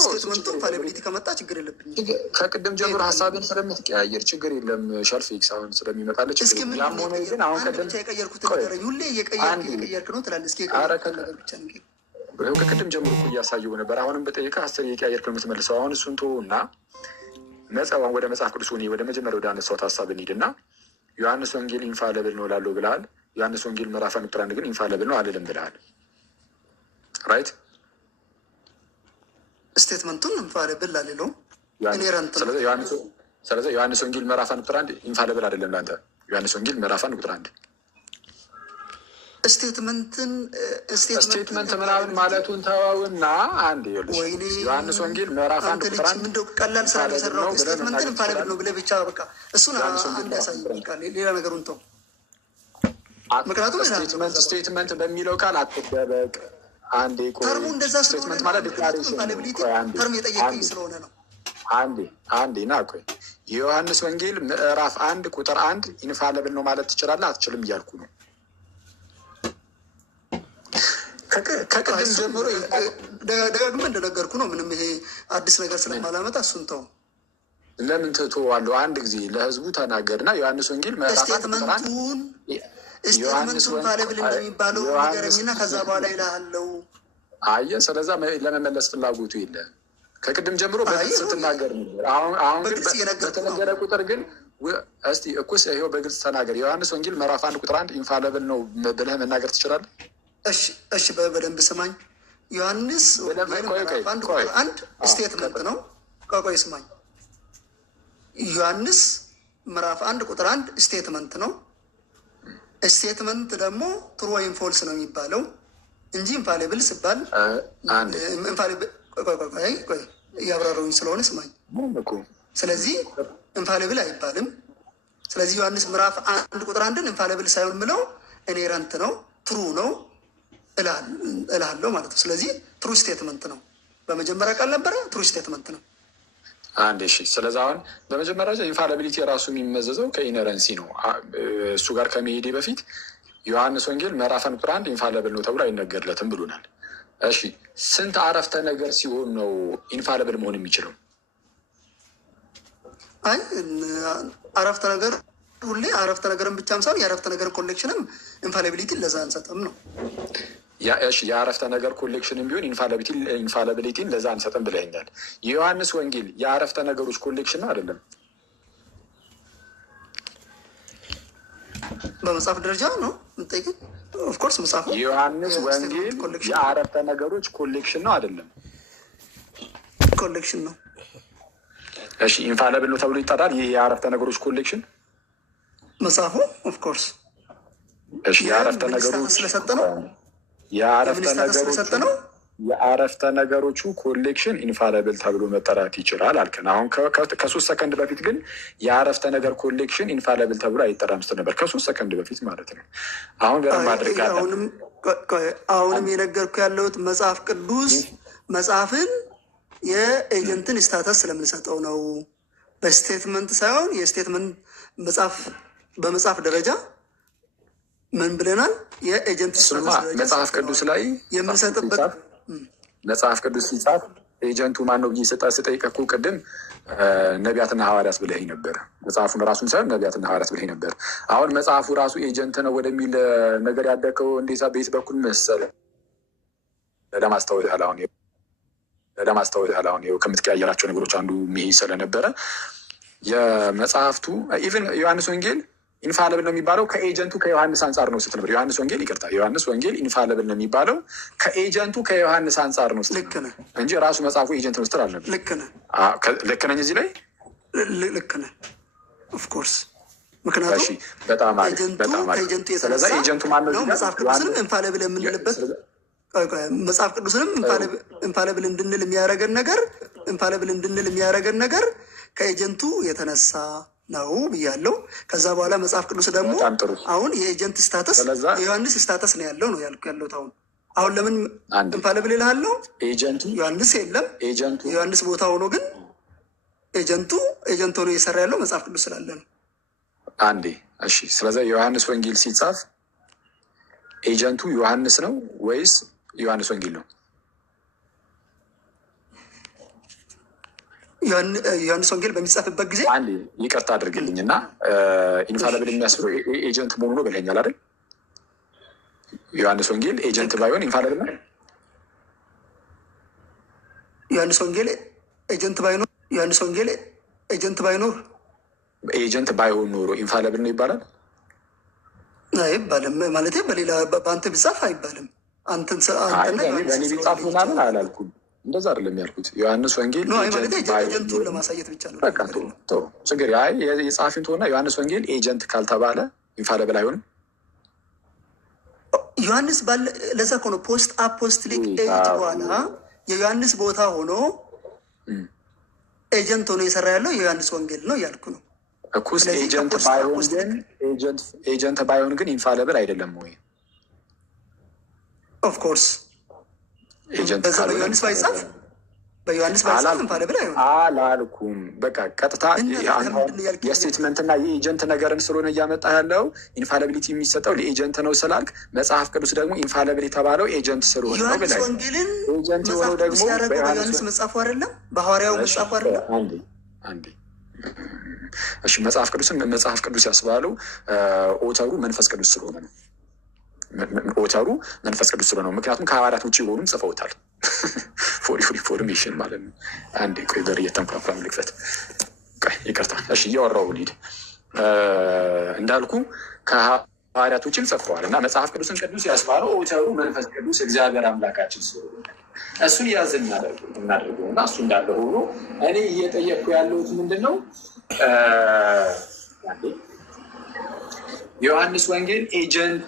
ስቴትመንቱ ኢንፋሊቢሊቲ ከመጣ ችግር የለብኝም። ከቅድም ጀምሮ ሀሳብን ስለምትቀያየር ችግር የለም። ሸርፊክስ አሁን ስለሚመጣለች ያም ሆነ ግን አሁን ቅድም የቀየርኩት ነገር ሁሌ እየቀየርክ ነው ትላለህ። እስኪ ከቅድም ጀምሮ እኮ እያሳየሁ ነበር። አሁንም በጠይቀህ 10 እየቀያየርክ ነው የምትመልሰው። አሁን እሱን ተወው እና ወደ መጽሐፍ ቅዱስ ወደ መጀመሪያ ወደ አነሳሁት ሀሳብ እንሂድና ዮሐንስ ወንጌል ኢንፋሊብል ነው ላለው ብለሃል። ዮሐንስ ወንጌል ምዕራፍ 1 ግን ኢንፋሊብል ነው አልልም ብለሃል። ራይት ስቴትመንቱን ኢንፋሊብል ላልለው ስለዚህ ዮሐንስ ወንጌል ምዕራፍ 1 ኢንፋሊብል አይደለም ለአንተ። ዮሐንስ ወንጌል ምዕራፍ 1 ስቴትመንት ምናምን ማለቱን ተዋውና አንድ ዮሐንስ ወንጌል ምዕራፍ 1 ቀላል ስራ የሰራው ስቴትመንትን ኢንፋሊብል ነው ብለህ ብቻ በቃ እሱን አንድ ያሳይ፣ ሌላ ነገሩን ተው። ምክንያቱም ስቴትመንት በሚለው ቃል አትደበቅ። አንዴ ተርሙ እንደዛ ስለሆነ ማለት ኢንፋሊቢሊቲ ተርም የጠየቀኝ ስለሆነ ነው። አንዴ ና ቆይ። የዮሐንስ ወንጌል ምዕራፍ 1 ቁጥር 1 ኢንፋሊብል ነው ማለት ትችላለህ አትችልም እያልኩ ነው። ከቅድም ጀምሮ ደጋግመህ እንደነገርኩ ነው። ምንም ይሄ አዲስ ነገር ስለማላመጣ እሱን ተው። ለምን ትተዋለሁ? አንድ ጊዜ ለህዝቡ ተናገርና ዮሐንስ ወንጌል ስቴትመንቱን ኢንፋሊብል እንደሚባለው ነገረኝና ከዛ በኋላ ይልሃለው። አየህ፣ ስለዛ ለመመለስ ፍላጎቱ የለም። ከቅድም ጀምሮ በግልጽ ስትናገር ነበር። አሁን ግን በተነገረ ቁጥር ግን እስቲ እኩስ ይኸው በግልጽ ተናገር። ዮሐንስ ወንጌል ምዕራፍ 1 ቁጥር 1 ኢንፋሊብል ነው ብለህ መናገር ትችላለህ? እሺ በደንብ ስማኝ። ዮሐንስ አንድ ስቴትመንት ነው። ቆይ ስማኝ። ዮሐንስ ምዕራፍ 1 ቁጥር 1 ስቴትመንት ነው። ስቴትመንት ደግሞ ትሩ ወይም ፎልስ ነው የሚባለው እንጂ ኢንፋሊብል ሲባል ቆይ እያብራራሁኝ ስለሆነ ስማኝ። ስለዚህ ኢንፋሊብል አይባልም። ስለዚህ ዮሐንስ ምዕራፍ 1 ቁጥር 1ን ኢንፋሊብል ሳይሆን ምለው ኢንሄረንት ነው፣ ትሩ ነው እላለሁ ማለት ነው። ስለዚህ ትሩ ስቴትመንት ነው። በመጀመሪያ ቃል ነበረ፣ ትሩ ስቴትመንት ነው። አንድ ስለዚህ አሁን በመጀመሪያ ኢንፋሊቢሊቲ የራሱ የሚመዘዘው ከኢነረንሲ ነው። እሱ ጋር ከመሄዴ በፊት ዮሐንስ ወንጌል ምዕራፍ 1 ቁጥር 1 ኢንፋሊብል ነው ተብሎ አይነገርለትም ብሎናል። እሺ ስንት አረፍተ ነገር ሲሆን ነው ኢንፋሊብል መሆን የሚችለው? አይ አረፍተ ነገር ሁሌ አረፍተ ነገርን ብቻም ሳይሆን የአረፍተ ነገር ኮሌክሽንም ኢንፋሊቢሊቲን ለዛ አንሰጥም ነው። የአረፍተ ነገር ኮሌክሽንም ቢሆን ኢንፋሊቢሊቲን ለዛ አንሰጥም ብለኛል። የዮሐንስ ወንጌል የአረፍተ ነገሮች ኮሌክሽን ነው አይደለም? በመጽሐፍ ደረጃ ነው የምጠይቅን። ኦፍኮርስ መጽሐፉ የዮሐንስ ወንጌል የአረፍተ ነገሮች ኮሌክሽን ነው አይደለም? ኮሌክሽን ነው። እሺ ኢንፋሊብል ነው ተብሎ ይጠራል ይህ የአረፍተ ነገሮች ኮሌክሽን መጽሐፉ ኦፍኮርስ። እሺ የአረፍተ ነገሮች ስለሰጠ ነው የአረፍተ ነገሮቹ ኮሌክሽን ኢንፋሊብል ተብሎ መጠራት ይችላል አልከን። አሁን ከ3 ሰከንድ በፊት ግን የአረፍተ ነገር ኮሌክሽን ኢንፋሊብል ተብሎ አይጠራም ስትል ነበር፣ ከ3 ሰከንድ በፊት ማለት ነው። አሁን በደንብ አድርጋለሁ። አሁንም የነገርኩ ያለሁት መጽሐፍ ቅዱስ መጽሐፍን የኤጀንትን ስታተስ ስለምንሰጠው ነው፣ በስቴትመንት ሳይሆን የስቴትመንት በመጽሐፍ ደረጃ ምን ብለናል? የኤጀንት መጽሐፍ ቅዱስ ላይ የምንሰጥበት መጽሐፍ ቅዱስ ሲጻፍ ኤጀንቱ ማን ነው ብዬ ስጠይቅህ እኮ ቅድም ነቢያትና ሐዋርያት ብለኸኝ ነበር። መጽሐፉን ራሱን ሳይሆን ነቢያትና ሐዋርያት ብለኸኝ ነበር። አሁን መጽሐፉ ራሱ ኤጀንት ነው ወደሚል ነገር ያደረከው እንዴት ቤት በኩል መሰለህ? ለማስታወስ ያህል አሁን ከምትቀያየራቸው ነገሮች አንዱ ይሄ ስለነበረ የመጽሐፍቱ ኢቨን ዮሐንስ ወንጌል ኢንፋሊብል ነው የሚባለው ከኤጀንቱ ከዮሐንስ አንጻር ነው ስትል ነበር። ዮሐንስ ወንጌል ዮሐንስ ወንጌል ኢንፋሊብል ነው የሚባለው ከኤጀንቱ ከዮሐንስ አንጻር ነው ስትል እንጂ ራሱ መጽሐፉ ኤጀንት ነው ስትል አልነበር። ልክ ነኝ እዚህ ላይ ልክ ነህ ኦፍኮርስ። ምክንያቱም በጣም ኤጀንቱ የተነሳ ኤጀንቱ ማን ነው? መጽሐፍ ቅዱስንም ኢንፋሊብል የምንልበት መጽሐፍ ቅዱስንም ኢንፋሊብል እንድንል የሚያደርገን ነገር ከኤጀንቱ የተነሳ ነው ብያለው። ከዛ በኋላ መጽሐፍ ቅዱስ ደግሞ አሁን የኤጀንት ስታተስ የዮሐንስ ስታተስ ነው ያለው ነው ያለሁት። አሁን ለምን ኢንፋሊብል እልሃለሁ? ዮሐንስ የለም የዮሐንስ ቦታ ሆኖ ግን ኤጀንት ሆኖ እየሰራ ያለው መጽሐፍ ቅዱስ ስላለ ነው። አንዴ እሺ። ስለዚህ የዮሐንስ ወንጌል ሲጻፍ ኤጀንቱ ዮሐንስ ነው ወይስ ዮሐንስ ወንጌል ነው? ዮሐንስ ወንጌል በሚጻፍበት ጊዜ አንዴ ይቅርታ አድርግልኝ እና ኢንፋሊብል የሚያስብለው ኤጀንት መሆኑ ነው ብለኛል አይደል? ዮሐንስ ወንጌል ኤጀንት ባይሆን ኢንፋሊብል ነው። ዮሐንስ ወንጌል ኤጀንት ባይሆን ኖሮ ኢንፋሊብል ነው ይባላል? አይባልም። ማለት በሌላ በአንተ ቢጻፍ አይባልም። በእኔ ቢጻፍ ምናምን አላልኩም። እንደዛ አይደለም ያልኩት። ዮሐንስ ወንጌል ኤጀንቱን ለማሳየት ብቻ ነው። ችግር የጸሐፊን ትሆና ዮሐንስ ወንጌል ኤጀንት ካልተባለ ኢንፋሊብል አይሆንም። ዮሐንስ ባለ ለዛ እኮ ነው ፖስት አፖስቶሊክ ኤጅ በኋላ የዮሐንስ ቦታ ሆኖ ኤጀንት ሆኖ የሰራ ያለው የዮሐንስ ወንጌል ነው እያልኩ ነው። እኩስ ኤጀንት ባይሆን ግን ኢንፋሊብል አይደለም ወይ? ኦፍኮርስ በዛ በዮሐንስ ባይጻፍ ኢንፋሊብል አይሆንም አላልኩም። በቃ ቀጥታ የስቴትመንትና የኤጀንት ነገርን ስለሆነ እያመጣ ያለው ኢንፋሊቢሊቲ የሚሰጠው ለኤጀንት ነው ስላልክ፣ መጽሐፍ ቅዱስ ደግሞ ኢንፋሊብል የተባለው ኤጀንት ስለሆነ ነው። ዮሐንስ ወንጌልን መጽሐፍ ቅዱስ ያደረገው በዮሐንስ መጽሐፉ አይደለም፣ በሐዋርያው መጽሐፉ አይደለም። አንዴ እሺ፣ መጽሐፍ ቅዱስ ያስባለው ኦተሩ መንፈስ ቅዱስ ስለሆነ ነው። ምክንያቱም ከሐዋርያት ውጭ የሆኑም ጽፈውታል። ፎር ኢንፎርሜሽን ማለት ነው። አንዴ ቆይ በር እየተንኳኳ ምልክፈት ይቅርታ። እሺ እያወራሁ ልሂድ። እንዳልኩ ከሐዋርያት ውጭም ጽፈዋል እና መጽሐፍ ቅዱስን ቅዱስ ያስባለው ኦተሩ መንፈስ ቅዱስ እግዚአብሔር አምላካችን ስለሆነ እሱን ያዝ እናደርገው እና እሱ እንዳለ ሆኖ እኔ እየጠየቅኩ ያለሁት ምንድን ነው? ዮሐንስ ወንጌል ኤጀንት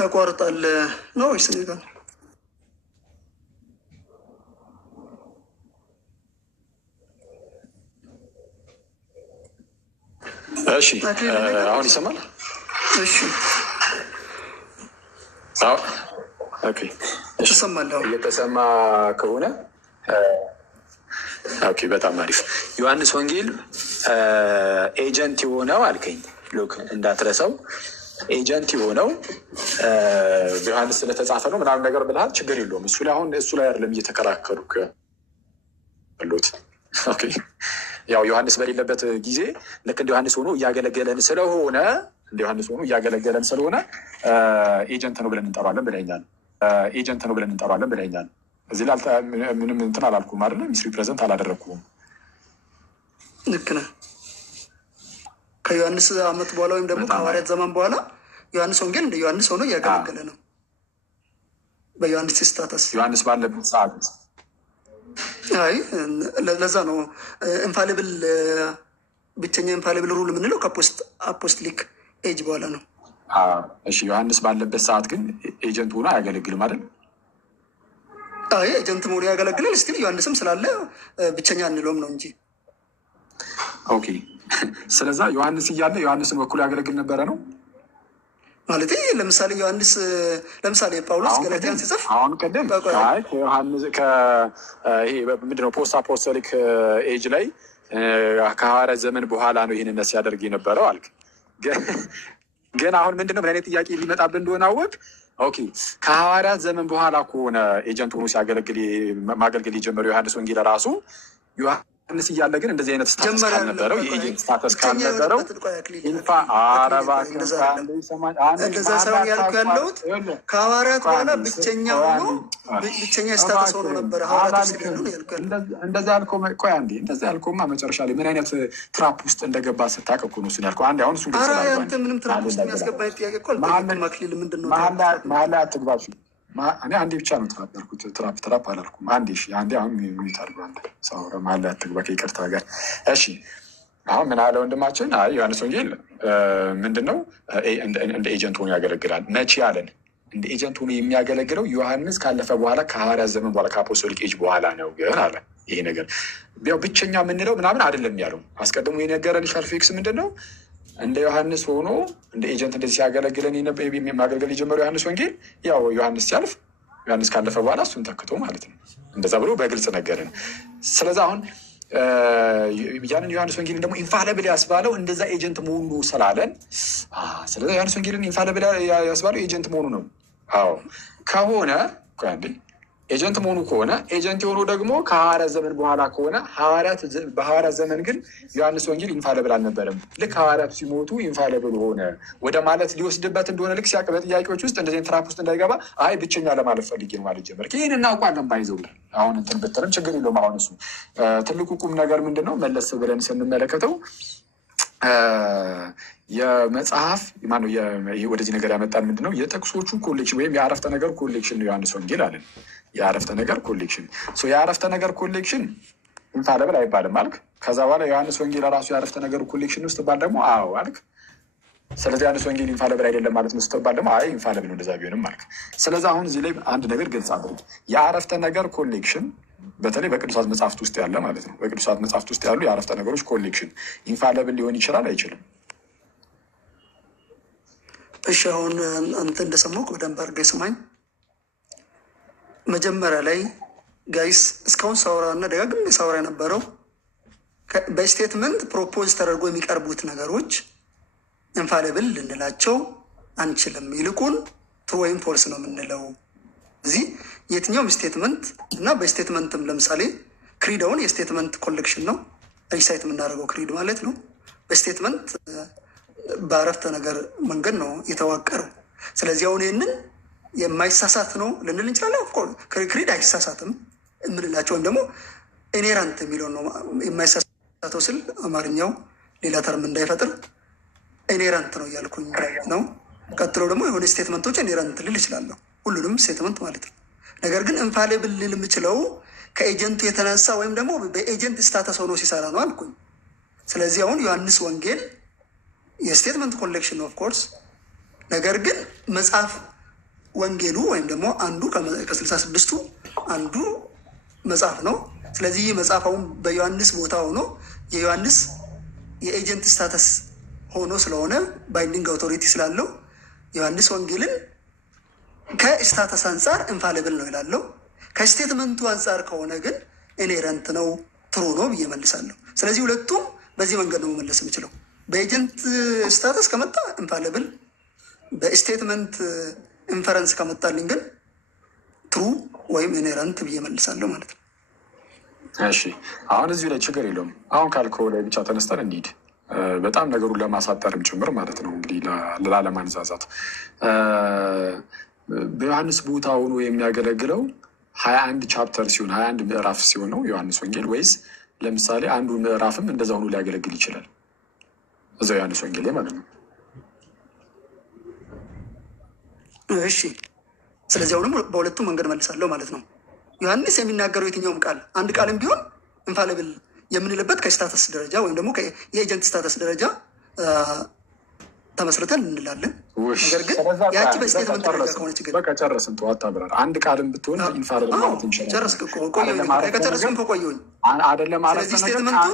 ተቋርጣል ነው ወይስ ጋ? እሺ አሁን ይሰማል? እሺ ተሰማለሁ። እየተሰማ ከሆነ ኦኬ፣ በጣም አሪፍ። ዮሐንስ ወንጌል ኤጀንት የሆነው አልከኝ። ሉክ እንዳትረሳው፣ ኤጀንት የሆነው በዮሐንስ ስለተጻፈ ነው ምናምን ነገር ብልሃል። ችግር የለውም። እሱ ላይ አሁን እሱ ላይ አይደለም እየተከራከሩ ያሉት። ኦኬ፣ ያው ዮሐንስ በሌለበት ጊዜ ልክ እንደ ዮሐንስ ሆኖ እያገለገለን ስለሆነ ኤጀንት ነው ብለን እንጠራለን ብለኛል። እዚህ ላይ ምንም እንትን አላልኩም አይደለ? ሚስ ሪፕሬዘንት አላደረግኩም። ልክ ነህ። ከዮሐንስ ዓመት በኋላ ወይም ደግሞ ከሐዋርያት ዘመን በኋላ ዮሐንስ ወንጌል እንደ ዮሐንስ ሆኖ እያገለገለ ነው። በዮሐንስ ስታተስ ዮሐንስ ባለበት ሰዓት አይ ለዛ ነው ኢንፋሊብል ብቸኛ ኢንፋሊብል ሩል የምንለው ከአፖስቶሊክ ኤጅ በኋላ ነው። እሺ ዮሐንስ ባለበት ሰዓት ግን ኤጀንት ሆኖ አያገለግልም አይደል? አይ ኤጀንት ሆኖ ያገለግላል። ስቲል ዮሐንስም ስላለ ብቸኛ እንለውም ነው እንጂ። ኦኬ ስለዛ ዮሐንስ እያለ ዮሐንስን ወክሎ ያገለግል ነበረ ነው ማለት። ለምሳሌ ዮሐንስ ለምሳሌ ጳውሎስ ገላትያን ሲጽፍ አሁን ቀደም ከዮሐንስ ምንድነው ፖስት አፖስቶሊክ ኤጅ ላይ ከሐዋርያት ዘመን በኋላ ነው ይህንን ሲያደርግ የነበረው አልክ። ግን አሁን ምንድነው ምን አይነት ጥያቄ ሊመጣብን እንደሆነ አወቅ። ኦኬ ከሐዋርያት ዘመን በኋላ ከሆነ ኤጀንት ሆኖ ማገልገል የጀመረው ዮሐንስ ወንጌል ራሱ ዮሐንስ እያለ ግን እንደዚህ አይነት ስታተስ ካልነበረው የኤጀንት ስታተስ ካልነበረው እንደዛ ሳይሆን ያልኩ ያለሁት ከሐዋርያት በኋላ ብቸኛ ሆኖ ብቸኛ ስታተስ ሆኖ ነበረ። ሐዋርያት ውስጥ ያሉ ነው ያልኩ ያለሁት። እንደዛ ያልከው ቆይ አንዴ፣ እንደዛ ያልከውማ መጨረሻ ላይ ምን አይነት ትራፕ ውስጥ እንደገባ ስታውቅ እኮ ነው እሱን ያልከው። አንዴ አሁን እሱን ኧረ አንተ ምንም ትራፕ ውስጥ የሚያስገባኝ ጥያቄ እኮ አልጠየቅም። አክሊል ምንድን ነው መሀል ላይ አትግባሽ። እኔ አንዴ ብቻ ነው ትራፕ ያልኩት፣ ትራፕ አላልኩም። አንዴ እሺ፣ አንዴ አሁን ሚዩት አድርገው። አንዴ ሳውራ መሀል ላይ አትግባ ከይቅርታ ጋር። እሺ አሁን ምን አለ ወንድማችን? አይ ዮሐንስ ወንጌል ምንድን ነው እንደ ኤጀንት ሆኖ ያገለግላል። መቼ አለን? እንደ ኤጀንት ሆኖ የሚያገለግለው ዮሐንስ ካለፈ በኋላ ከሐዋርያት ዘመን በኋላ ከአፖስቶሊክ ኤጅ በኋላ ነው። ግን አለ ይሄ ነገር ያው ብቸኛ የምንለው ምናምን አይደለም ያለው። አስቀድሞ የነገረን ሻርፌክስ ምንድን ነው እንደ ዮሐንስ ሆኖ እንደ ኤጀንት እንደዚህ ሲያገለግለን ማገልገል የጀመረው ዮሐንስ ወንጌል ያው ዮሐንስ ሲያልፍ ዮሐንስ ካለፈ በኋላ እሱን ተክቶ ማለት ነው። እንደዛ ብሎ በግልጽ ነገርን። ስለዚህ አሁን ያንን ዮሐንስ ወንጌልን ደግሞ ኢንፋሊብል ያስባለው እንደዛ ኤጀንት መሆኑ ስላለን፣ ስለዚህ ዮሐንስ ወንጌልን ኢንፋሊብል ያስባለው ኤጀንት መሆኑ ነው። አዎ ከሆነ ኤጀንት መሆኑ ከሆነ ኤጀንት የሆኑ ደግሞ ከሐዋርያት ዘመን በኋላ ከሆነ በሐዋርያት ዘመን ግን ዮሐንስ ወንጌል ኢንፋሊብል አልነበረም። ልክ ሐዋርያቱ ሲሞቱ ኢንፋሊብል ሆነ ወደ ማለት ሊወስድበት እንደሆነ ልክ ሲያቅ በጥያቄዎች ውስጥ እንደዚህ ትራፕ ውስጥ እንዳይገባ አይ ብቸኛ ለማለት ፈልጌ ነው ማለት ጀመር። ይህን እናውቃለን ባይዘው አሁን እንትን ብትልም ችግር የለውም። አሁን እሱ ትልቁ ቁም ነገር ምንድን ነው መለስ ብለን ስንመለከተው የመጽሐፍ ማነው ወደዚህ ነገር ያመጣን ምንድን ነው የጥቅሶቹ ኮሌክሽን ወይም የአረፍተ ነገር ኮሌክሽን ነው ዮሐንስ ወንጌል አለን። የአረፍተ ነገር ኮሌክሽን የአረፍተ ነገር ኮሌክሽን ኢንፋሊብል አይባልም አልክ። ከዛ በኋላ ዮሐንስ ወንጌል ራሱ የአረፍተ ነገር ኮሌክሽን ውስጥ ባል ደግሞ አዎ አልክ። ስለዚህ ዮሐንስ ወንጌል ኢንፋሊብል አይደለም ማለት ነው ስትባል ደግሞ አይ ኢንፋሊብል ነው እንደዛ ቢሆንም አልክ። ስለዚህ አሁን እዚህ ላይ አንድ ነገር ግልጽ አድርግ። የአረፍተ ነገር ኮሌክሽን በተለይ በቅዱሳት መጽሐፍት ውስጥ ያለ ማለት ነው። በቅዱሳት መጽሐፍት ውስጥ ያሉ የአረፍተ ነገሮች ኮሌክሽን ኢንፋሊብል ሊሆን ይችላል አይችልም? እሺ አሁን አንተ እንደሰማሁ በደንብ አድርገህ ስማኝ። መጀመሪያ ላይ ጋይስ እስካሁን ሳውራ እና ደጋግሜ ሳውራ የነበረው በስቴትመንት ፕሮፖዝ ተደርጎ የሚቀርቡት ነገሮች ኢንፋሊብል ልንላቸው አንችልም። ይልቁን ትሩ ወይም ፎልስ ነው የምንለው። እዚህ የትኛውም ስቴትመንት እና በስቴትመንትም ለምሳሌ ክሪዳውን የስቴትመንት ኮሌክሽን ነው ሪሳይት የምናደርገው ክሪድ ማለት ነው። በስቴትመንት በአረፍተ ነገር መንገድ ነው የተዋቀረው። ስለዚህ አሁን ይህንን የማይሳሳት ነው ልንል እንችላለን። ክሪድ አይሳሳትም የምንላቸው ወይም ደግሞ ኢኔራንት የሚለውን ነው የማይሳሳተው ስል አማርኛው ሌላ ተርም እንዳይፈጥር ኢኔራንት ነው እያልኩኝ ነው። ቀጥሎ ደግሞ የሆነ ስቴትመንቶች ኢኔራንት ልል ይችላለሁ፣ ሁሉንም ስቴትመንት ማለት ነው። ነገር ግን ኢንፋሊብል ልል የምችለው ከኤጀንቱ የተነሳ ወይም ደግሞ በኤጀንት ስታተስ ሆኖ ሲሰራ ነው አልኩኝ። ስለዚህ አሁን ዮሐንስ ወንጌል የስቴትመንት ኮሌክሽን ኦፍ ኮርስ፣ ነገር ግን መጽሐፍ ወንጌሉ ወይም ደግሞ አንዱ ከ66ቱ አንዱ መጽሐፍ ነው። ስለዚህ ይህ መጽሐፍ አሁን በዮሐንስ ቦታ ሆኖ የዮሐንስ የኤጀንት ስታተስ ሆኖ ስለሆነ ባይንዲንግ አውቶሪቲ ስላለው ዮሐንስ ወንጌልን ከስታተስ አንጻር ኢንፋሊብል ነው ይላለው። ከስቴትመንቱ አንጻር ከሆነ ግን ኢኔረንት ነው ትሩ ነው ብዬ መልሳለሁ። ስለዚህ ሁለቱም በዚህ መንገድ ነው መመለስ የምችለው። በኤጀንት ስታተስ ከመጣ ኢንፋሊብል፣ በስቴትመንት ኢንፈረንስ ከመጣልኝ ግን ትሩ ወይም ኢኔረንት ብዬ መልሳለሁ ማለት ነው። እሺ አሁን እዚሁ ላይ ችግር የለውም። አሁን ካልከው ላይ ብቻ ተነስተን እንሂድ። በጣም ነገሩን ለማሳጠርም ጭምር ማለት ነው እንግዲህ ላለማንዛዛት በዮሐንስ ቦታ ሆኖ የሚያገለግለው 21 ቻፕተር ሲሆን 21 ምዕራፍ ሲሆን ነው ዮሐንስ ወንጌል ወይስ ለምሳሌ አንዱ ምዕራፍም እንደዛ ሆኖ ሊያገለግል ይችላል እዛው ዮሐንስ ወንጌል ላይ ማለት ነው። እሺ ስለዚህ አሁንም በሁለቱም መንገድ መልሳለሁ ማለት ነው። ዮሐንስ የሚናገረው የትኛውም ቃል አንድ ቃልም ቢሆን ኢንፋሊብል የምንልበት ከስታተስ ደረጃ ወይም ደግሞ የኤጀንት ስታተስ ደረጃ ተመስርተን እንላለን። ነገር ግን ያቺ በስቴትመንት ደረጃ ከሆነች ግን በቃ ጨረስን። ተዋት አብራር አንድ ቃልም ብትሆን ኢንፋሊብል ማለት እንችላለን። ጨረስክ እኮ ከጨረስክም ከቆየሁኝ አይደለም። ስለዚህ ስቴትመንቱ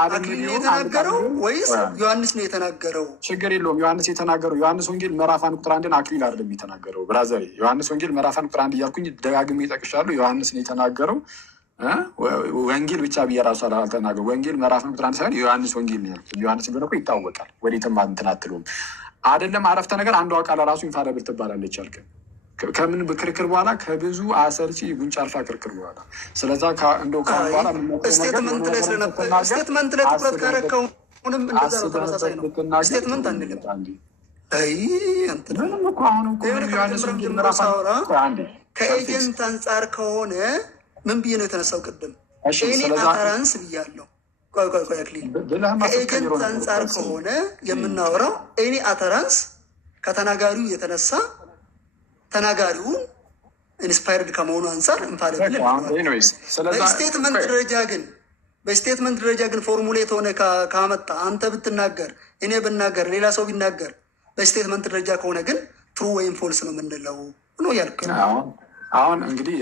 አክሊል ነው የተናገረው ወይስ ዮሐንስ ነው የተናገረው? ችግር የለውም። ዮሐንስ የተናገረው ዮሐንስ ወንጌል ምዕራፍ 1 ቁጥር 1 አክሊል አይደለም የተናገረው ብራዘር። ዮሐንስ ወንጌል ምዕራፍ 1 ቁጥር 1 እያልኩኝ ደጋግሜ እጠቅሻለሁ። ዮሐንስ ነው የተናገረው። ወንጌል ብቻ ብዬ ራሱ አልተናገሩ። ወንጌል ምዕራፍ 1 ቁጥር 1 ሳይሆን ዮሐንስ ወንጌል ነው ያልኩት። ዮሐንስ እንደሆነ እኮ ይታወቃል። ወዴትም እንትን አትሉም አይደለም። አረፍተ ነገር አንዷ ቃል ራሱ ኢንፋሊብል ትባላለች አልከን። ከምን ክርክር በኋላ ከብዙ አሰልቺ ጉንጭ አልፋ ክርክር በኋላ ስለዛ እንደው በኋላ ስቴትመንት ላይ ስለነበር ስቴትመንት ላይ ትኩረት ካረከው ምንም እንደዛ ነው። ተመሳሳይ ነው። ስቴትመንት አንልም። አይ አንተ ምንም እኮ አሁን እኮ ዮሐንስ ወንጌል ምዕራፍ ከኤጀንት አንጻር ከሆነ ምን ብዬ ነው የተነሳው ቅድም? እኔ አተራንስ ብያለሁ። ቆይ አክሊል ከኤጀንት አንጻር ከሆነ የምናወራው እኔ አተራንስ ከተናጋሪው የተነሳ ተናጋሪውን ኢንስፓየርድ ከመሆኑ አንጻር ኢንፋሊብል በስቴትመንት ደረጃ ግን ፎርሙሌት ሆነ ካመጣ አንተ ብትናገር እኔ ብናገር ሌላ ሰው ቢናገር በስቴትመንት ደረጃ ከሆነ ግን ትሩ ወይም ፎልስ ነው የምንለው ነው ያልክ። አሁን እንግዲህ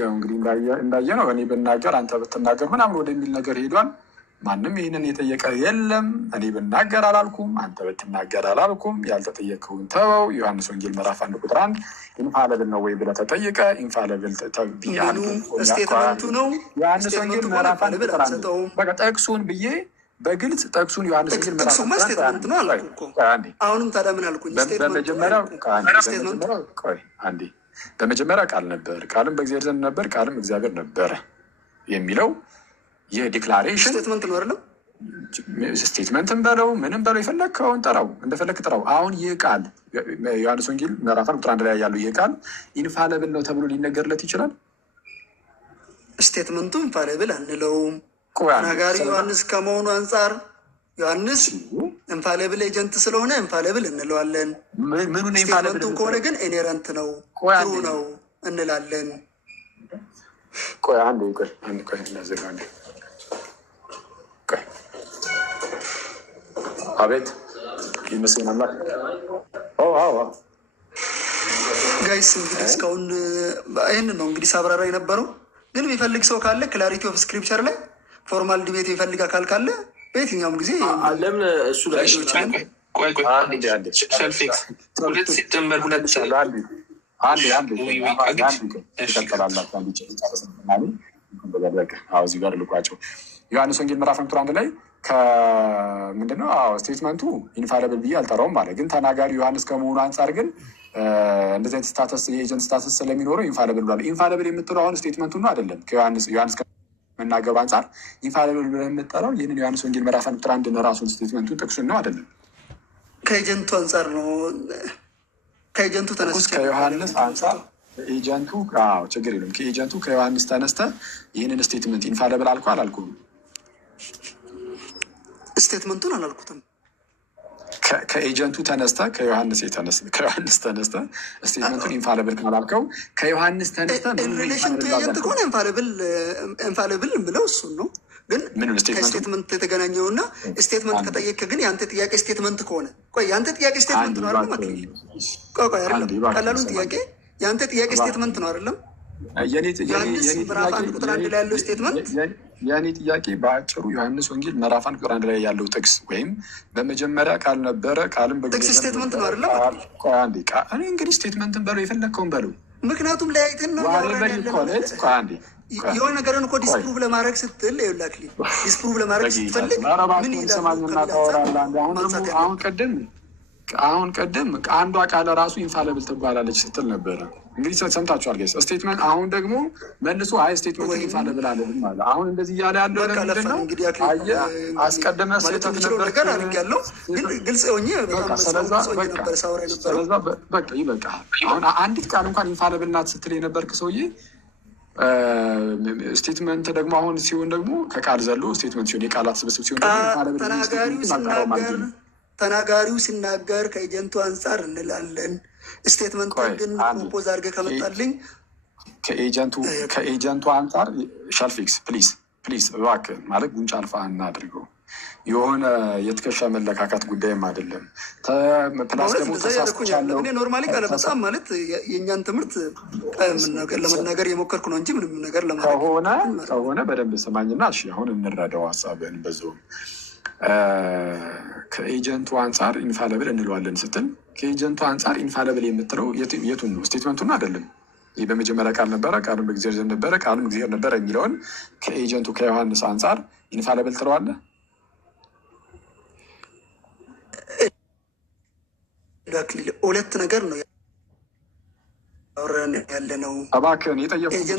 እንዳየ ነው እኔ ብናገር አንተ ብትናገር ምናምን ወደሚል ነገር ሄዷል። ማንም ይህንን የጠየቀ የለም። እኔ ብናገር አላልኩም፣ አንተ ብትናገር አላልኩም። ያልተጠየቀውን ተወው። ዮሐንስ ወንጌል ምዕራፍ 1 ቁጥር 1 ኢንፋሊብል ነው ወይ ብለህ ተጠይቀ ኢንፋሊብል ስቴትመንቱ ነው። ዮሐንስ ወንጌል ምዕራፍ 1 ቁጥር 1 በቃ ጠቅሱን ብዬ በግልጽ ጠቅሱን ዮሐንስ ወንጌል ምዕራፍ 1 ስቴትመንት ነው አልኩ እኮ። አሁንም ታዲያ ምን አልኩኝ? በመጀመሪያ ቃል ነበር፣ ቃልም በእግዚአብሔር ዘንድ ነበር፣ ቃልም እግዚአብሔር ነበረ የሚለው ይህ ዲክላሬሽን ስቴትመንት ነው አይደለም? ስቴትመንትን በለው ምንም በለው የፈለግከውን ጠራው፣ እንደፈለግ ጥራው። አሁን ይህ ቃል ዮሐንስ ወንጌል ምዕራፍ 1 ቁጥር 1 ላይ ያለው ይህ ቃል ኢንፋሊብል ነው ተብሎ ሊነገርለት ይችላል? ስቴትመንቱ ኢንፋሊብል አንለውም። ተናጋሪ ዮሐንስ ከመሆኑ አንጻር ዮሐንስ ኢንፋሊብል ኤጀንት ስለሆነ ኢንፋሊብል እንለዋለን። ስቴትመንቱ ከሆነ ግን ኢኔረንት ነው ትሩ ነው እንላለን። አቤት ይመስለናል። ጋይስ እንግዲህ እስካሁን ይህንን ነው እንግዲህ ሳብራራ የነበረው። ግን የሚፈልግ ሰው ካለ ክላሪቲ ኦፍ ስክሪፕቸር ላይ ፎርማል ዲቤት የሚፈልግ አካል ካለ በየትኛውም ጊዜ ለምን እሱ ላይ እዚህ ጋር ልቋቸው ዮሐንስ ወንጌል ምዕራፍ 1 ላይ ምንድነው ስቴትመንቱ ኢንፋሊብል ብዬ አልጠራውም ማለት ግን ተናጋሪ ዮሐንስ ከመሆኑ አንጻር ግን እንደዚህ አይነት ስታተስ የኤጀንት ስታተስ ስለሚኖረው ኢንፋሊብል ብሏል። ኢንፋሊብል የምትለው አሁን ስቴትመንቱ ነው አይደለም። ከዮሐንስ መናገሩ አንጻር ኢንፋሊብል ብለህ የምጠራው ይህንን ዮሐንስ ወንጌል ምዕራፍ 1 ራሱን ስቴትመንቱን ጥቅሱን ነው አይደለም። ከኤጀንቱ አንጻር ነው። ከኤጀንቱ ተነስቼ ከዮሐንስ አንጻር ኤጀንቱ ችግር የለም። ከኤጀንቱ ከዮሐንስ ተነስተ ይህንን ስቴትመንት ኢንፋሊብል አልኩ አላልኩም? ስቴትመንቱን አላልኩትም። ከኤጀንቱ ተነስተ ከዮሐንስ ተነስተ ስቴትመንቱን ኢንፋሊብል ካላልከው ከዮሐንስ ተነስተ ሪሌሽን ቱ ኤጀንት ከሆነ ኢንፋሊብል ብለው እሱን ነው። ግን ከስቴትመንት የተገናኘው እና ስቴትመንት ከጠየቅህ ግን የአንተ ጥያቄ ስቴትመንት ከሆነ የአንተ ጥያቄ ስቴትመንት ነው አይደለም? አይደለም። ቀላሉን ጥያቄ የአንተ ጥያቄ ስቴትመንት ነው አይደለም? ዮሐንስ ምዕራፍ 1 ቁጥር 1 ላይ ያለው ስቴትመንት የእኔ ጥያቄ በአጭሩ ዮሐንስ ወንጌል ምዕራፍ 1 ቁጥር 1 ላይ ያለው ጥቅስ ወይም በመጀመሪያ ቃል ነበረ ቃልም ጥቅስ ስቴትመንት ነው አይደለም? እኔ እንግዲህ ስቴትመንትን በለው የፈለግከውን በለው። ምክንያቱም ለያይተን ነው የሆነ ነገርን እኮ ዲስፕሩቭ ለማድረግ ስትል ላክሊ ዲስፕሩቭ ለማድረግ ስትፈልግ ምን አሁን ቅድም አንዷ ቃል ራሱ ኢንፋሊብል ትባላለች ስትል ነበረ። እንግዲህ ሰምታችኋል ጋይስ። ስቴትመንት አሁን ደግሞ መልሶ ስቴትመንት ኢንፋሊብል አለብን ማለት አሁን እንደዚህ እያለ ያለው ለምንድን ነው? አስቀድመ ስህተት ነበር ያለው ግን ግልጽ ሆኜ በቃ ይበቃል። አሁን አንዲት ቃል እንኳን ኢንፋሊብል ናት ስትል የነበርክ ሰውዬ ስቴትመንት ደግሞ አሁን ሲሆን ደግሞ ከቃል ዘሎ ስቴትመንት ሲሆን የቃላት ስብስብ ሲሆን ተናጋሪው ሲናገር ከኤጀንቱ አንጻር እንላለን። ስቴትመንት ግን ፖዝ አድርገህ ከመጣልኝ ከኤጀንቱ አንጻር ሻልፊክስ ፕሊዝ እባክህ ማለት ጉንጭ አልፋ እናድርገው። የሆነ የትከሻ መለካካት ጉዳይም አይደለም። ፕላስ ደግሞ ተሳስቻለሁ። ኖርማሊ ቃለ በጣም ማለት የእኛን ትምህርት ለመናገር የሞከርኩ ነው እንጂ ምንም ነገር ከሆነ በደንብ ስማኝና እሺ፣ አሁን እንረዳው ሀሳብህን በዛውም ከኤጀንቱ አንጻር ኢንፋለብል እንለዋለን ስትል ከኤጀንቱ አንጻር ኢንፋለብል የምትለው የቱን ነው? ስቴትመንቱን አይደለም። ይህ በመጀመሪያ ቃል ነበረ፣ ቃልም በእግዚአብሔር ዘንድ ነበረ፣ ቃልም እግዚአብሔር ነበረ የሚለውን ከኤጀንቱ ከዮሐንስ አንጻር ኢንፋለብል ትለዋለህ? ሁለት ነገር ነው ያለ ነው። እባክህን የጠየኩት